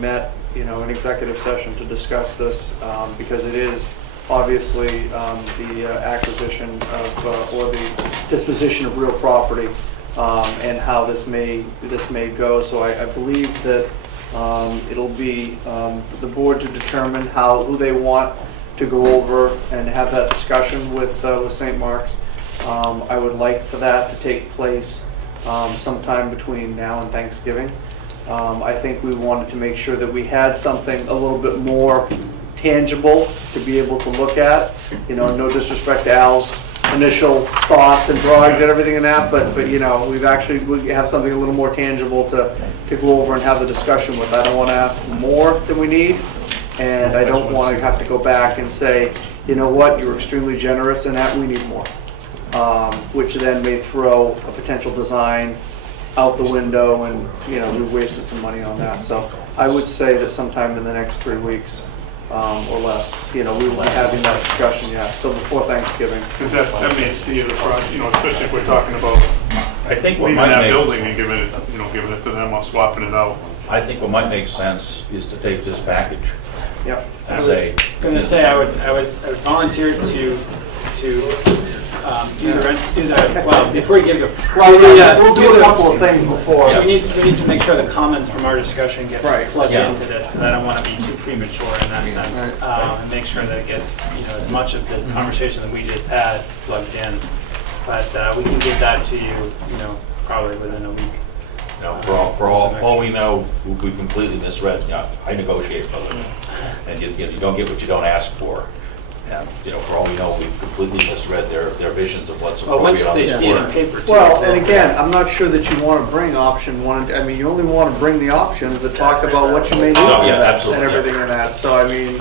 met, in executive session to discuss this, because it is obviously the acquisition of, or the disposition of real property, and how this may go. So I believe that it'll be the board to determine who they want to go over and have that discussion with St. Mark's. I would like for that to take place sometime between now and Thanksgiving. I think we wanted to make sure that we had something a little bit more tangible to be able to look at. No disrespect to Al's initial thoughts and drawings and everything in that, but we have something a little more tangible to go over and have the discussion with. I don't want to ask for more than we need, and I don't want to have to go back and say, you know what, you were extremely generous in that, we need more. Which then may throw a potential design out the window, and we wasted some money on that. So I would say that sometime in the next 3 weeks or less, we will be having that discussion, so before Thanksgiving. Because that may steer the project, especially if we're talking about I think what leaving might that make, building and giving it to them or swapping it out. I think what might make sense is to take this package Yep. and say. Going to say, I would volunteer to before you give the. We'll do a couple of things before. We need to make sure the comments from our discussion get plugged Yeah. into this, because I don't want to be too premature in that sense. And make sure that it gets, as much of the conversation that we just had plugged in. But we can give that to you, probably within a week. For all we know, we completely misread. I negotiate for them, and you don't get what you don't ask for. And, you know, for all we know, we've completely misread their visions of what's Well, once appropriate on they this see it on board. paper too. Well, it's and again, I'm not sure that you want to bring option one, I mean, you only want to bring the options that talk about what you may need Oh, yeah, and absolutely, yeah. everything in that, so I mean,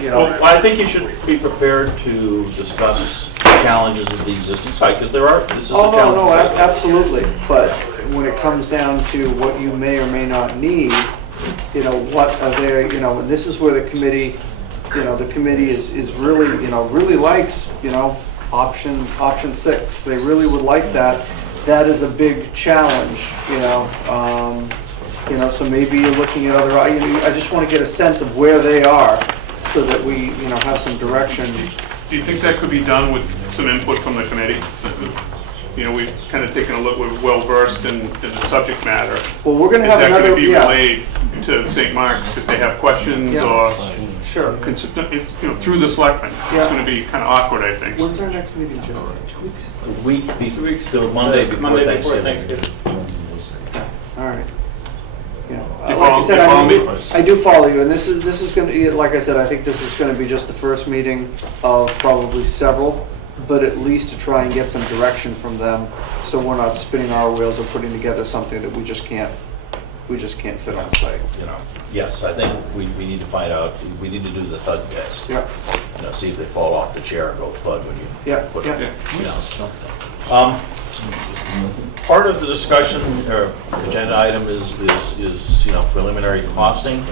you know. Well, I think you should be prepared to discuss challenges of the existing site, because this is a Oh, challenge. no, absolutely, but when it comes down to what you may or may not need, you know, what are there, you know, and this is where the committee, you know, the committee is really, you know, really likes, you know, option 6. They really would like that. That is a big challenge, you know. So maybe you're looking at other, I just want to get a sense of where they are so that we, you know, have some direction. Do you think that could be done with some input from the committee? You know, we've kind of taken a look, we're well-versed in the subject matter. Well, we're going to have Is that another, going to be yeah. relayed to St. Mark's if they have questions Yeah. or, Sure. you know, through the selectmen? Yeah. It's going to be kind of awkward, I think. When's our next meeting, Joe? The week, the Monday before Thanksgiving. All right. Yeah. You Like I said, follow me? I do follow you, and this is going to, like I said, I think this is going to be just the first meeting of probably several, but at least to try and get some direction from them, so we're not spinning our wheels or putting together something that we just can't fit on site. You know, yes, I think we need to find out, we need to do the thud test. Yeah, You know, see if they fall off the chair and go thud when you yeah, put it yeah. down. Part of the discussion or agenda item is, you know, preliminary costing.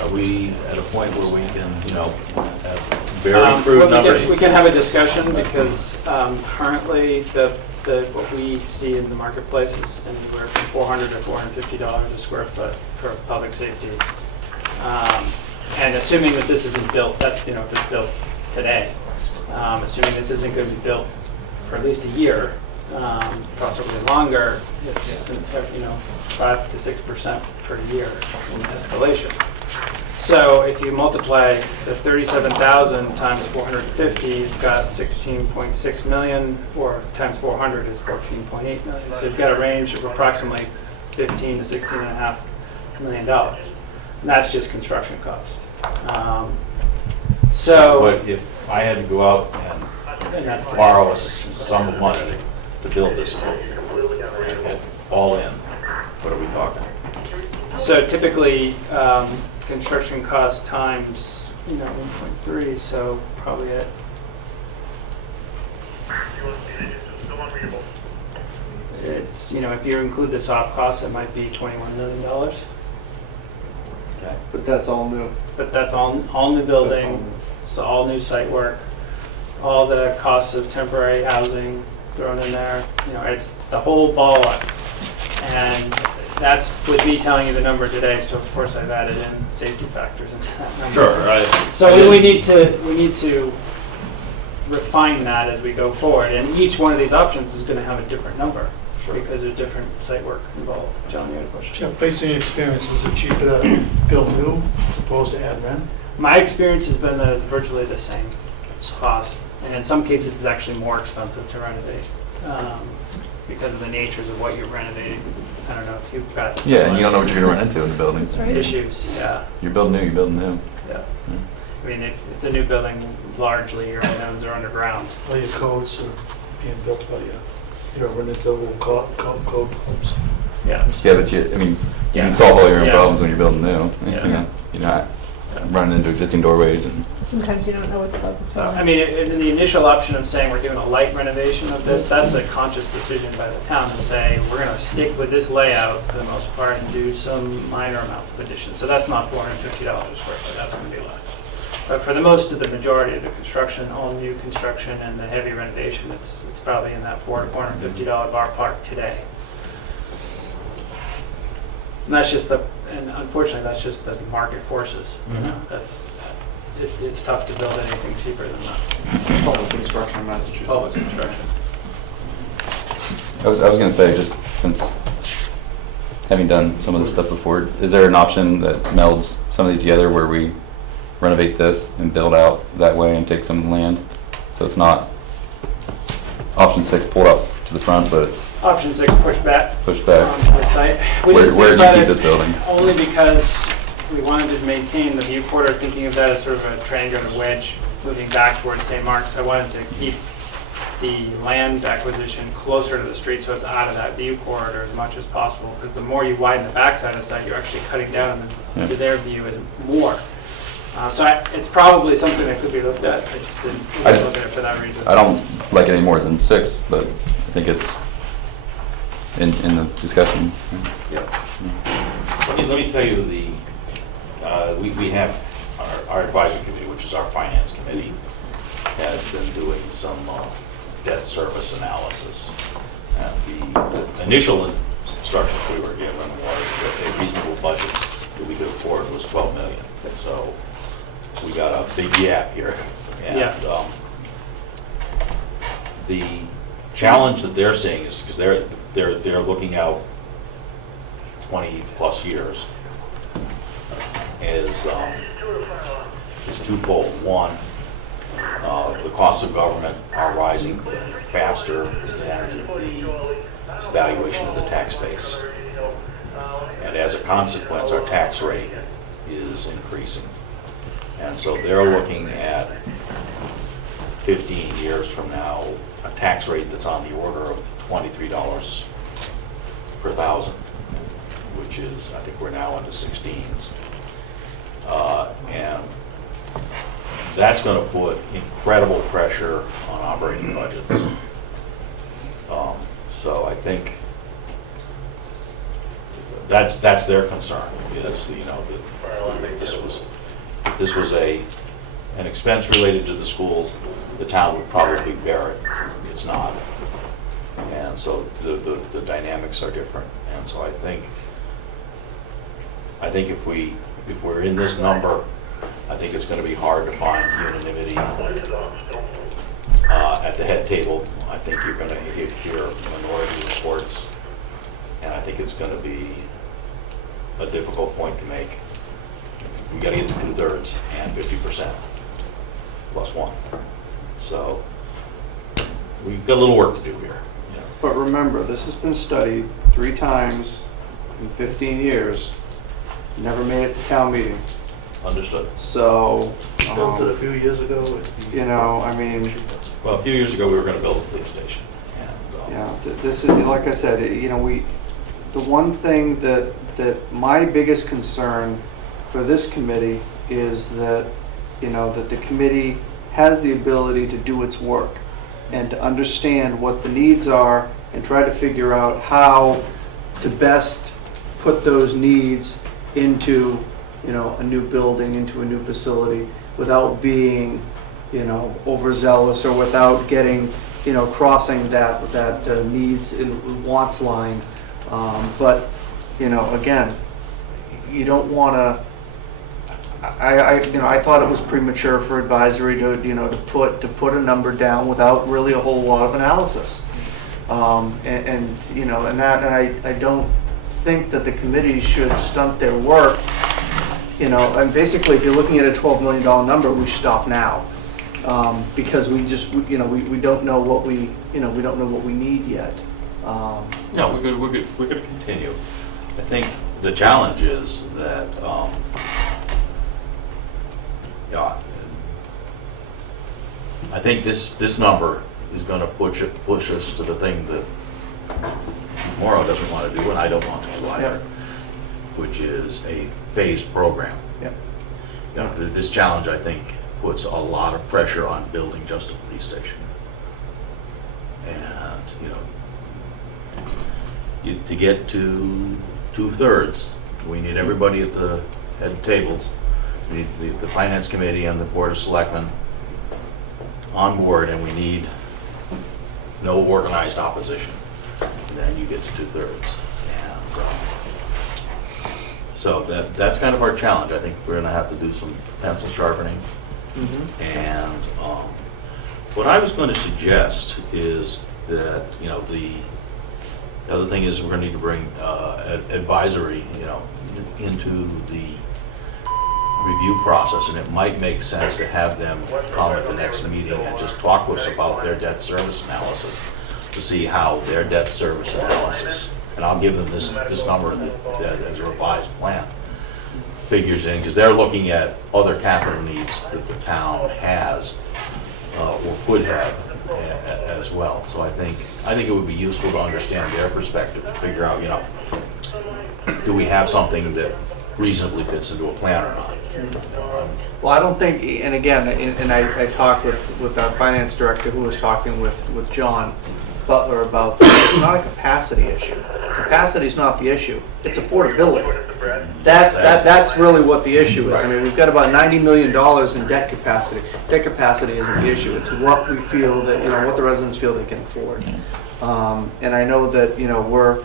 Are we at a point where we can, you know, have very crude numbers? We can have a discussion because currently what we see in the marketplace is anywhere from $400 to $450 a square foot for public safety. And assuming that this isn't built, that's, you know, if it's built today, assuming this isn't going to be built for at least a year, possibly longer, it's, you know, 5 to 6% per year in escalation. So if you multiply the 37,000 times 450, you've got 16.6 million, or times 400 is 14.8 million. So you've got a range of approximately 15 to 16.5 million dollars. And that's just construction cost. But if I had to go out And that's and borrow a sum of money to build this, all in, what are we talking? So typically, construction cost times, you know, 1.3, so probably at, it's, you know, if you include the soft costs, it might be $21 million. Okay. But that's all new. But that's all new That's all building, new. so all new site work, all the costs of temporary housing thrown in there, you know, it's the whole ball of it. And that's with me telling you the number today, so of course I've added in safety factors into that number. Sure, right. So we need to refine that as we go forward, and each one of these options is gonna have a different number, because there's different site work involved. John, you had a question? Jeff, based on your experience, is it cheaper to build new as opposed to add rent? My experience has been that it's virtually the same cost, and in some cases it's actually more expensive to renovate, because of the natures of what you're renovating. I don't know if you've got this. Yeah, and you don't know what you're gonna run into in the building. That's right. Issues, yeah. You're building new, you're building new. Yeah. I mean, if it's a new building, largely your unknowns are underground. All your codes are being built by you. You don't run into little code problems. Yeah. Yeah, but I mean, you Yeah. can solve all your own Yeah. problems when you're building new. Yeah. You know, you're not running into existing doorways and. Sometimes you don't know what's above the So, ceiling. I mean, in the initial option of saying we're doing a light renovation of this, that's a conscious decision by the town to say, we're gonna stick with this layout for the most part and do some minor amounts of additions. So that's not $450 a square foot, that's gonna be less. But for the most of the majority of the construction, all new construction and the heavy renovation, it's probably in that $400 to $450 ballpark today. And that's just and unfortunately, that's just the market forces. You know, it's tough to build anything cheaper than that. Public construction in Massachusetts. Public construction. I was gonna say, just since having done some of this stuff before, is there an option that melds some of these together where we renovate this and build out that way and take some land? So it's not option 6 pulled up to the front, but it's Option 6, push back pushed back. onto the site. We Where didn't do think you about keep it this building? Only because we wanted to maintain the view quarter, thinking of that as sort of a triangular wedge moving back towards St. Mark's, I wanted to keep the land acquisition closer to the street so it's out of that view corridor as much as possible, because the more you widen the backside of the site, you're actually cutting down and their view is more. It's probably something that could be looked at. I just didn't look at it for that reason. I don't like it any more than 6, but I think it's in the discussion. Yep. Let me tell you, we have our advisory committee, which is our finance committee, has been doing some debt service analysis. And the initial instructions we were given was that a reasonable budget that we could afford was $12 million. So we got a big gap here. And the challenge that they're seeing is because they're looking out 20 plus years is twofold. One, the costs of government are rising faster than the valuation of the tax base. And as a consequence, our tax rate is increasing. And so they're looking at 15 years from now, a tax rate that's on the order of $23 per thousand, which is, I think we're now into 16s. And that's going to put incredible pressure on operating budgets. So I think that's their concern. Is if this was an expense related to the schools, the town would probably bear it. It's not, and so the dynamics are different. And so I think if we're in this number, I think it's going to be hard to find unanimity at the head table. I think you're going to hear minority reports, and I think it's going to be a difficult point to make. We got to get to 2/3 and 50% plus 1. So we've got a little work to do here. But remember, this has been studied 3 times in 15 years. Never made it to town meeting. Understood. So, Built it a few years ago. I mean, well, a few years ago we were going to build a police station, and this is, like I said, the one thing that my biggest concern for this committee is that, that the committee has the ability to do its work and to understand what the needs are and try to figure out how to best put those needs into, a new building, into a new facility, without being, overzealous or without getting, crossing that needs and wants line. But, again, you don't want to. I thought it was premature for advisory to put a number down without really a whole lot of analysis. I don't think that the committee should stunt their work. And basically, if you're looking at a $12 million number, we should stop now, because we don't know what we don't know what we need yet. no, we're good to continue. I think the challenge is that I think this number is going to push us to the thing that Morrow doesn't want to do and I don't want to do either, which is a phased program. Yep. This challenge, I think, puts a lot of pressure on building just a police station. And, to get to 2/3, we need everybody at the head tables. We need the finance committee and the board of selectmen on board, and we need no organized opposition. And then you get to 2/3. And so that's kind of our challenge. I think we're going to have to do some pencil sharpening. And what I was going to suggest is that, the other thing is we're going to need to bring advisory, into the review process, and it might make sense to have them come at the next meeting and just talk to us about their debt service analysis to see how their debt service analysis, and I'll give them this number as a revised plan, figures in, because they're looking at other capital needs that the town has or could have as well. So I think it would be useful to understand their perspective, to figure out, do we have something that reasonably fits into a plan or not? Well, I don't think, and again, and I talked with our finance director who was talking with John Butler about this. It's not a capacity issue. Capacity is not the issue. It's affordability. That's really what the issue is. I mean, we've got about $90 million in debt capacity. Debt capacity isn't the issue. It's what we feel that, what the residents feel they can afford. And I know that, we're,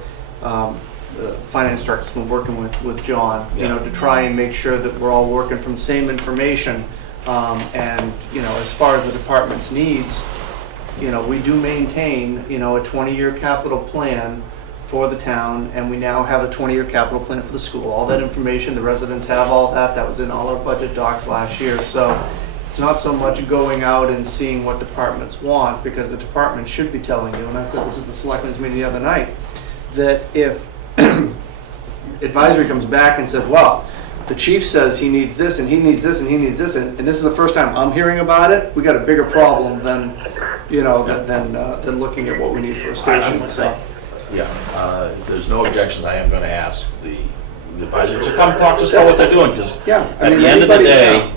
the finance director's been working with John, to try and make sure that we're all working from the same information. And, as far as the department's needs, we do maintain, a 20-year capital plan for the town, and we now have a 20-year capital plan for the school. All that information, the residents have all that. That was in all our budget docs last year. So it's not so much going out and seeing what departments want, because the department should be telling you, and I said this at the selectmen's meeting the other night, that if advisory comes back and says, well, the chief says he needs this, and he needs this, and he needs this, and this is the first time I'm hearing about it, we got a bigger problem than, than looking at what we need for a station, so. There's no objections. I am going to ask the advisor to come talk to us about what they're doing, because at the end of the day,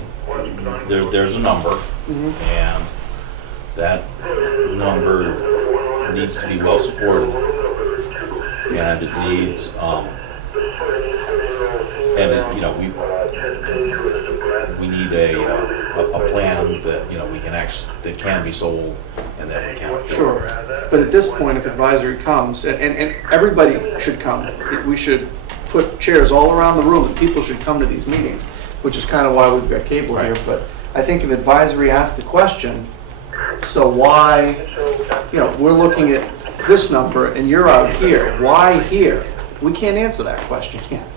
there's a number, and that number needs to be well supported, and it needs, we need a plan that, we can that can be sold and that we can afford. Sure, but at this point, if advisory comes, and everybody should come, we should put chairs all around the room, and people should come to these meetings, which is kind of why we've got cable here, but I think if advisory asks the question, so why, we're looking at this number and you're out here, why here? We can't answer that question yet.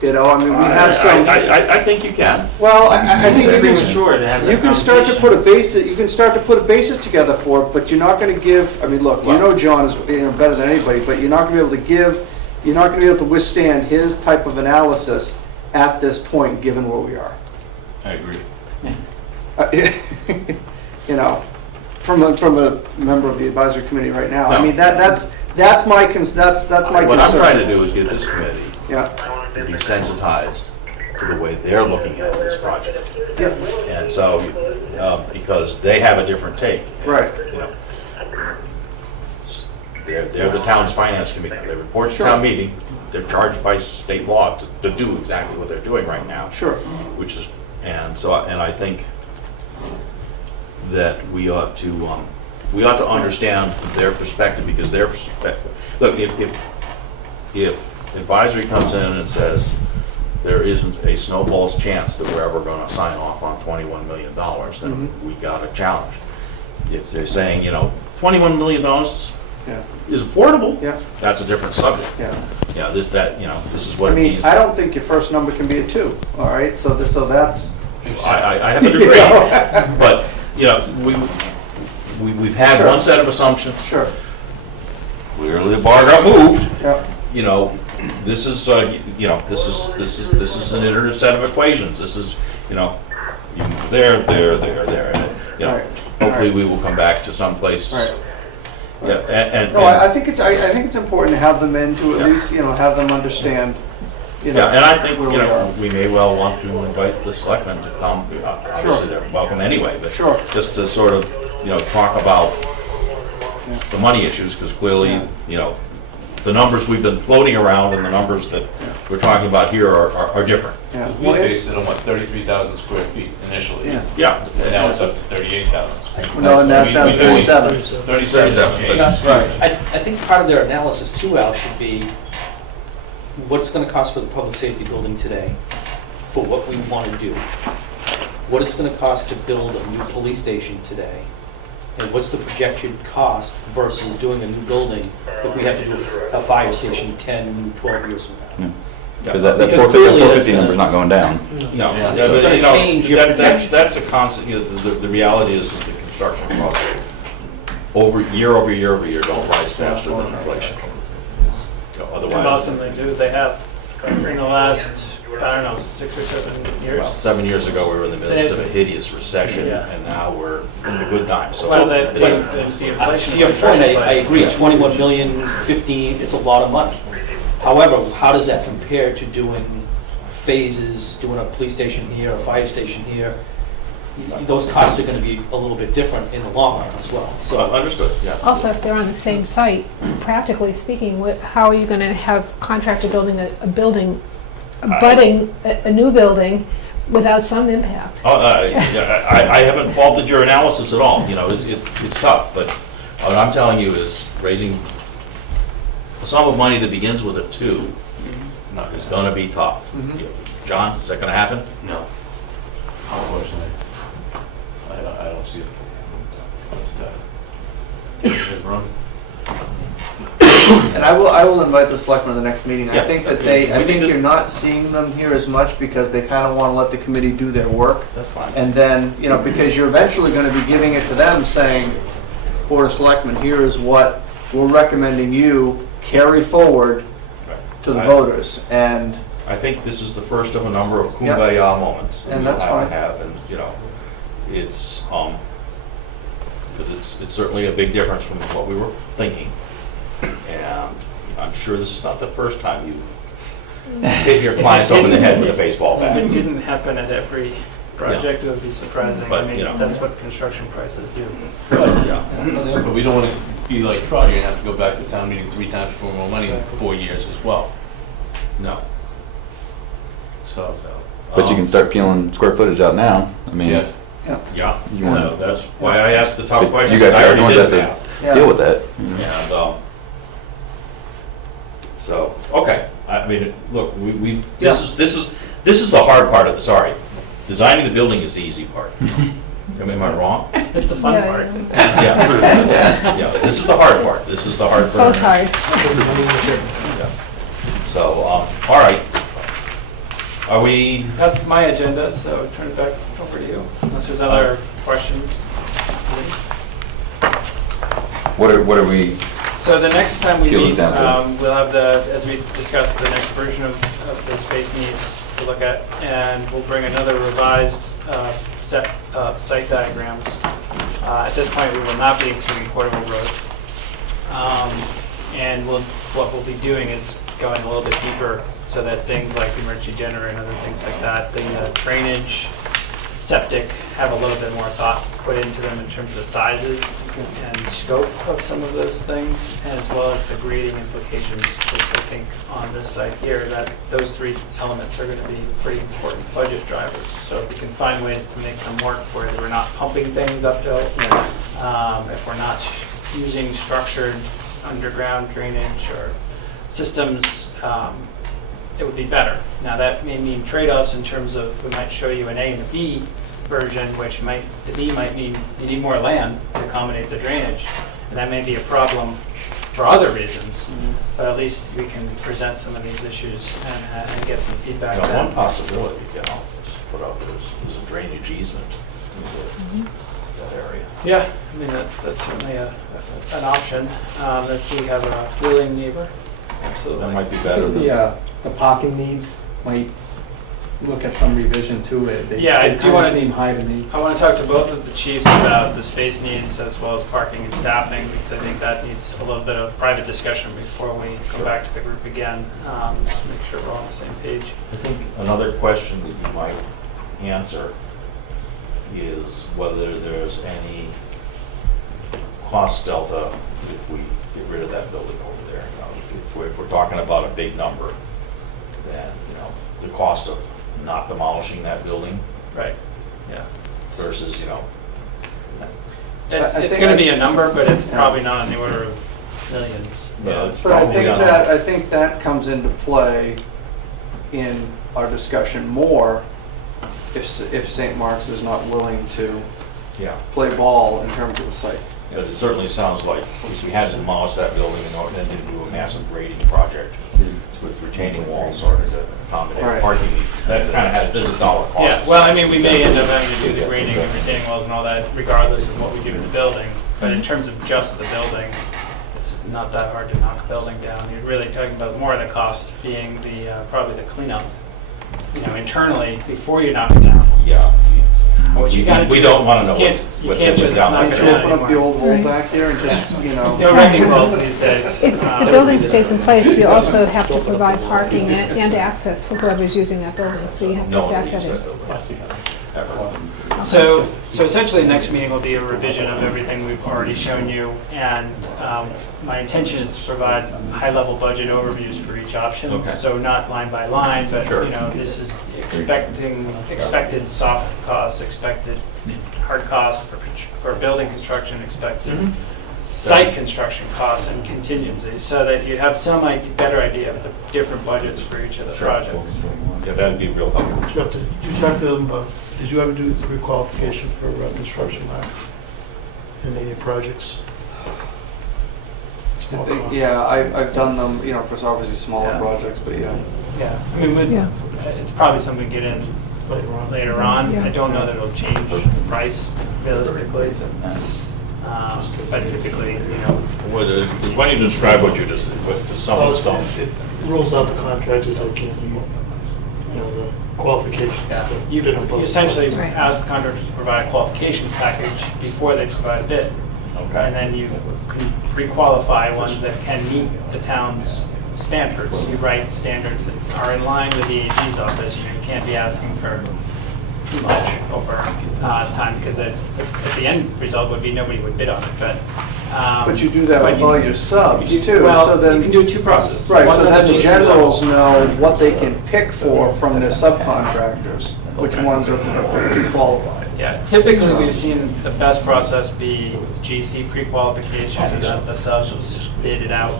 We have some. I think you can. Well, I think you can. Sure, to have that You can start to put a basis. You can start to put a basis together for it, but you're not going to give. I mean, look, John is better than anybody, but you're not going to be able to give. You're not going to be able to withstand his type of analysis at this point, given where we are. I agree. From a member of the advisory committee right now. I mean, that's my concern. What I'm trying to do is get this committee to be sensitized to the way they're looking at this project. Yep. And so, because they have a different take. Right. They're the town's finance committee. They report to town meeting. They're charged by state law to do exactly what they're doing right now. Sure. Which is, and I think that we ought to understand their perspective, because their perspective. Look, if advisory comes in and says there isn't a snowball's chance that we're ever going to sign off on $21 million, then we got a challenge. If they're saying, $21 million is affordable, that's a different subject. This is what it means. I don't think your first number can be a 2. All right, so that's. I have to agree, but we've had one set of assumptions. Sure. Clearly, the bar got moved. Yep. This is this is an iterative set of equations. This is you move there. Right. Hopefully, we will come back to some place. Right. And I think it's important to have them in to at least have them understand. And I think we may well want to invite the selectmen to come. Obviously, they're welcome anyway, but just to sort of talk about the money issues, because clearly the numbers we've been floating around and the numbers that we're talking about here are different. We based it on 33,000 square feet initially. And now it's up to 38,000 square feet. No, and that's down to 37. 37. I think part of their analysis too, Al, should be what it's going to cost for the public safety building today for what we want to do, what it's going to cost to build a new police station today, and what's the projected cost versus doing a new building if we have to do a fire station 10, 12 years from now. Because that 450 number is not going down. No, it's going to change your projection. That's a constant. The reality is the construction costs year over year don't rise faster than inflation. In Boston, they do. They have, in the last I don't know, 6 or 7 years. Well, 7 years ago, we were in the midst of a hideous recession, Yeah. and now we're in the good times. So Well, the it's- inflation. To your point, I agree, 21 million, 15, it's a lot of money. However, how does that compare to doing phases, doing a police station here, a fire station here? Those costs are gonna be a little bit different in the long run as well, So so. understood, yeah. Also, if they're on the same site, practically speaking, how are you going to have contractor building a building, abutting a new building without some impact? Oh, yeah, I haven't faulted your analysis at all, you know, it's tough, but what I'm telling you is raising a sum of money that begins with a 2 is gonna be tough. John, is that gonna happen? No, unfortunately. I don't see it. Ron? And I will invite the selectmen to the next meeting. Yeah. I think that We I can think just- you're not seeing them here as much because they kind of want to let the committee do their work. That's fine. And then, because you're eventually going to be giving it to them saying, Board of Selectmen, here is what we're recommending you carry forward to the voters. And I think this is the first of a number of kumbaya moments that And we'll that's have to fine. have, and, it's, because it's certainly a big difference from what we were thinking. And I'm sure this is not the first time you hit your clients over the head with a baseball If it bat. didn't happen at every project, it would be surprising. But, I mean, that's what construction prices do. Yeah. But we don't want to be like Troy and have to go back to town meeting 3 times for more money in 4 years as well. No. So, But you can start peeling square footage out now. I mean, yeah. Yeah, You want- so that's why I asked the tough question. you guys I are the already ones did that have that. to deal with that. And, so, okay, I mean, look, this is the hard part of the, sorry. Designing the building is the easy part. Am I wrong? It's the fun Yeah, part. yeah. Yeah, this is the hard part, this is the hard It's part. both hard. So, all right. Are we, That's my agenda, so turn it back over to you, unless there's other questions. What are we, So the next time we Feel meet, example. we'll have as we discussed, the next version of the space needs to look at, and we'll bring another revised set of site diagrams. At this point, we will not be including Portable Road. And what we'll be doing is going a little bit deeper so that things like the emergency generator and other things like that, the drainage, septic, have a little bit more thought put into them in terms of the sizes and scope of some of those things, as well as the grading implications, which I think on this site here, that those 3 elements are going to be pretty important budget drivers. So if we can find ways to make them work where we're not pumping things uphill, if we're not using structured underground drainage or systems, it would be better. Now, that may mean trade-offs in terms of, we might show you an A and a B version, which the B might mean you need more land to accommodate the drainage, and that may be a problem for other reasons, but at least we can present some of these issues and get some feedback. one possibility, just put out is a drainage easement into that area. Yeah, I mean, that's certainly an option, that we have a willing neighbor, absolutely. That might be I better think than. the parking needs might look at some revision too. They Yeah, I do kind of wanna- seem high to me. I want to talk to both of the chiefs about the space needs as well as parking and staffing, because I think that needs a little bit of private discussion before we go back to the group again, just to make sure we're all on the same page. I think another question that you might answer is whether there's any cost delta if we get rid of that building over there. If we're talking about a big number, then, the cost of not demolishing that building Right, yeah. versus, It's I it's think going I- to be a number, but it's probably not in the order of millions. it's But I probably think not. I think that comes into play in our discussion more if St. Mark's is not willing to Yeah. play ball in terms of the site. It certainly sounds like, if we had to demolish that building in order to do a massive grading project with retaining walls sort of to accommodate Right. parking needs, that kind of had, there's a dollar cost. Yeah, well, I mean, we may end up having to do the grading and retaining walls and all that regardless of what we do with the building. But in terms of just the building, it's not that hard to knock a building down. You're really talking about more of the cost being probably the cleanup internally before you knock it down. Yeah. What you gotta do. We don't want to know You can't- what you can't gets just down knock Can't it you down open up the anymore. old hole back there and just, No wrecking balls these days. If the building stays in place, you also have to provide parking and access for whoever's using that building, so you have to No one factor uses that that in. building ever. So essentially, the next meeting will be a revision of everything we've already shown you, and my intention is to provide high-level budget overviews for each option. Okay. So not line by line, but, Sure. this is expected soft costs, expected hard costs for building construction, expected site construction costs and contingencies, so that you have some better idea of the different budgets for each of the Sure. projects. Yeah, that'd be real helpful. Jeff, did you talk to them, did you ever do the requalification for construction in any projects? It's more common. Yeah, I've done them, for obviously smaller Yeah. projects, but yeah. Yeah, I mean, Yeah. it's probably something we get in later on. Yeah. I don't know that it'll change the price realistically. But typically, Why don't you describe what you just, what some of the stuff? It rules out the contractors that can't meet, the qualifications. yeah, to you bid on both essentially Right. ask the contractor to provide a qualification package before they provide a bid. And Okay. then you can pre-qualify ones that can meet the town's standards. You write standards that are in line with the AG's office. You can't be asking for too much over time, because at the end result would be nobody would bid on it, but. But you do that but with you- all your subs too, so Well, then. you can do two processes. Right, One so at then the GC generals level. know what they can pick for from their subcontractors, which Okay. ones are pre-qualified. Yeah, typically, we've seen the best process be GC pre-qualification, and then the subs bid it out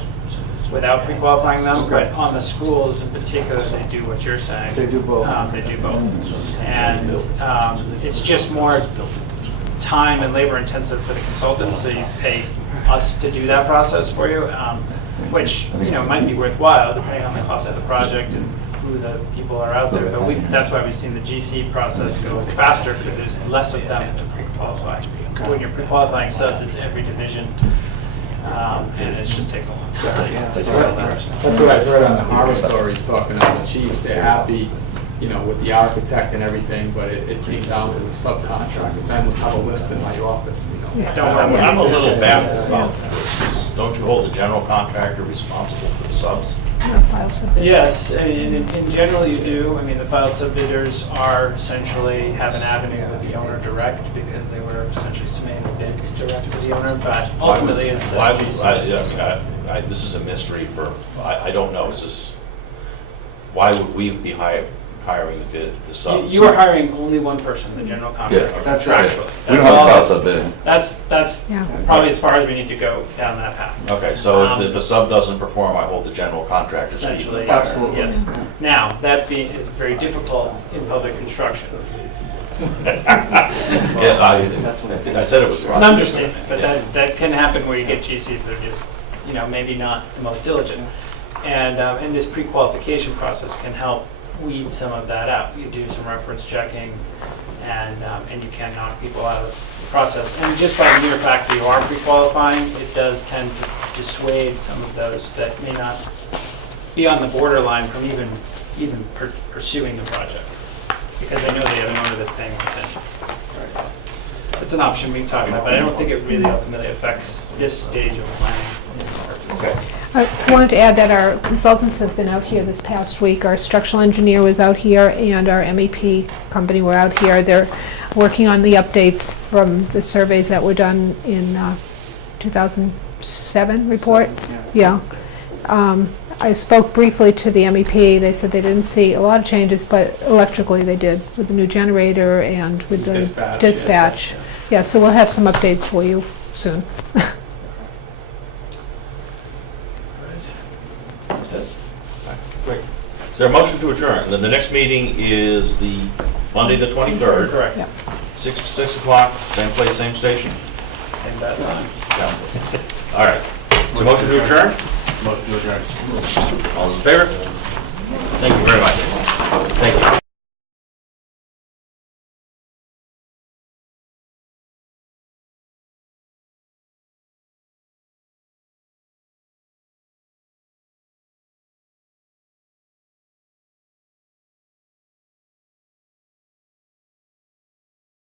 without pre-qualifying them, but on the schools in particular, they do what you're saying. They do both. They do both. And it's just more time and labor intensive for the consultants, so you pay us to do that process for you, which, might be worthwhile depending on the cost of the project and who the people are out there. But that's why we've seen the GC process go faster, because there's less of them to pre-qualify. When you're pre-qualifying subs, it's every division, and it just takes a long time. That's what I've heard on the horror stories, talking to the chiefs. They're happy, with the architect and everything, but it came down to the subcontractors. I almost have a list in my office, Yeah. I'm a little baffled about this. Don't you hold the general contractor responsible for the subs? No file subbids. Yes, in general you do. I mean, the filed subbidders are essentially have an avenue with the owner direct, because they were essentially submitting the bids direct to the owner, but ultimately it's the Why would- GC. this is a mystery for, I don't know, is this, why would we be hiring the subs? You are hiring only one person, the general contractor, Yeah, that's contractually. We don't That's have a all. file sub bid. That's Yeah. probably as far as we need to go down that path. Okay, so if a sub doesn't perform, I hold the general contractor. Essentially. Absolutely. Yes. Now, that is very difficult in public construction. Yeah, I said it was. It's an understatement, but that can happen where you get GCs that are just, maybe not the most diligent. And this pre-qualification process can help weed some of that out. You do some reference checking, and you can knock people out of the process. And just by the mere fact that you are pre-qualifying, it does tend to dissuade some of those that may not be on the borderline from even pursuing the project, because they know they have an owner that's paying attention. It's an option we can talk about, but I don't think it really ultimately affects this stage of planning. Okay. I wanted to add that our consultants have been out here this past week. Our structural engineer was out here, and our MEP company were out here. They're working on the updates from the surveys that were done in 2007 report. Yeah. I spoke briefly to the MEP. They said they didn't see a lot of changes, but electrically they did, with the new generator and with the dispatch. Yeah, so we'll have some updates for you soon. That's it. Great. Is there a motion to adjourn? Then the next meeting is the Monday, the 23rd. Correct. Yeah. 6 o'clock, same place, same station. Same bad time. Yeah. All right. Is there a motion to adjourn? Motion to adjourn. All those in favor? Thank you very much. Thank you.